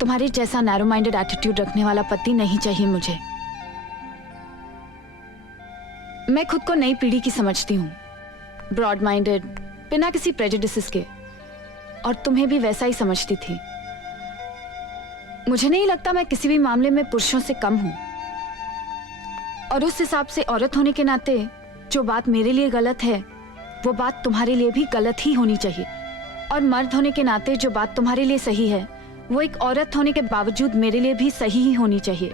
तुम्हारे जैसा नैरो माइंडेड एटीट्यूड रखने वाला पति नहीं चाहिए मुझे। मैं खुद को नई पीढ़ी की समझती हूँ, ब्रॉड माइंडेड, बिना किसी प्रेजुडिसेस के, और तुम्हें भी वैसा ही समझती थी। मुझे नहीं लगता मैं किसी भी मामले में पुरुषों से कम हूं, और उस हिसाब से औरत होने के नाते जो बात मेरे लिए गलत है वो बात तुम्हारे लिए भी गलत ही होनी चाहिए, और मर्द होने के नाते जो बात तुम्हारे लिए सही है वो एक औरत होने के बावजूद मेरे लिए भी सही ही होनी चाहिए।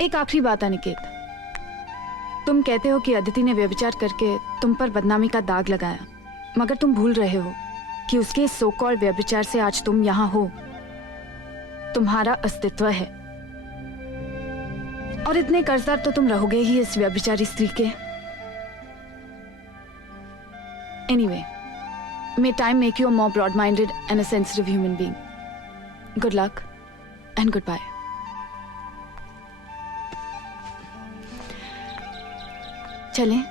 एक आखिरी बात अनिकेत, तुम कहते हो कि अदिति ने व्यभिचार करके तुम पर बदनामी का दाग लगाया, मगर तुम भूल रहे हो कि उसके सो कॉल्ड व्यभिचार से आज तुम यहां हो, तुम्हारा अस्तित्व है, और इतने कर्जदार तो तुम रहोगे ही इस व्यभिचारी स्त्री के। Anyway, may time make you a more broad-minded and a sensitive human being. Good luck and goodbye. चलें?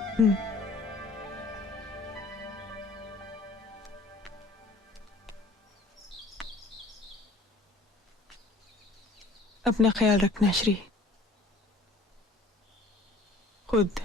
अपना ख्याल रखना श्री, खुद।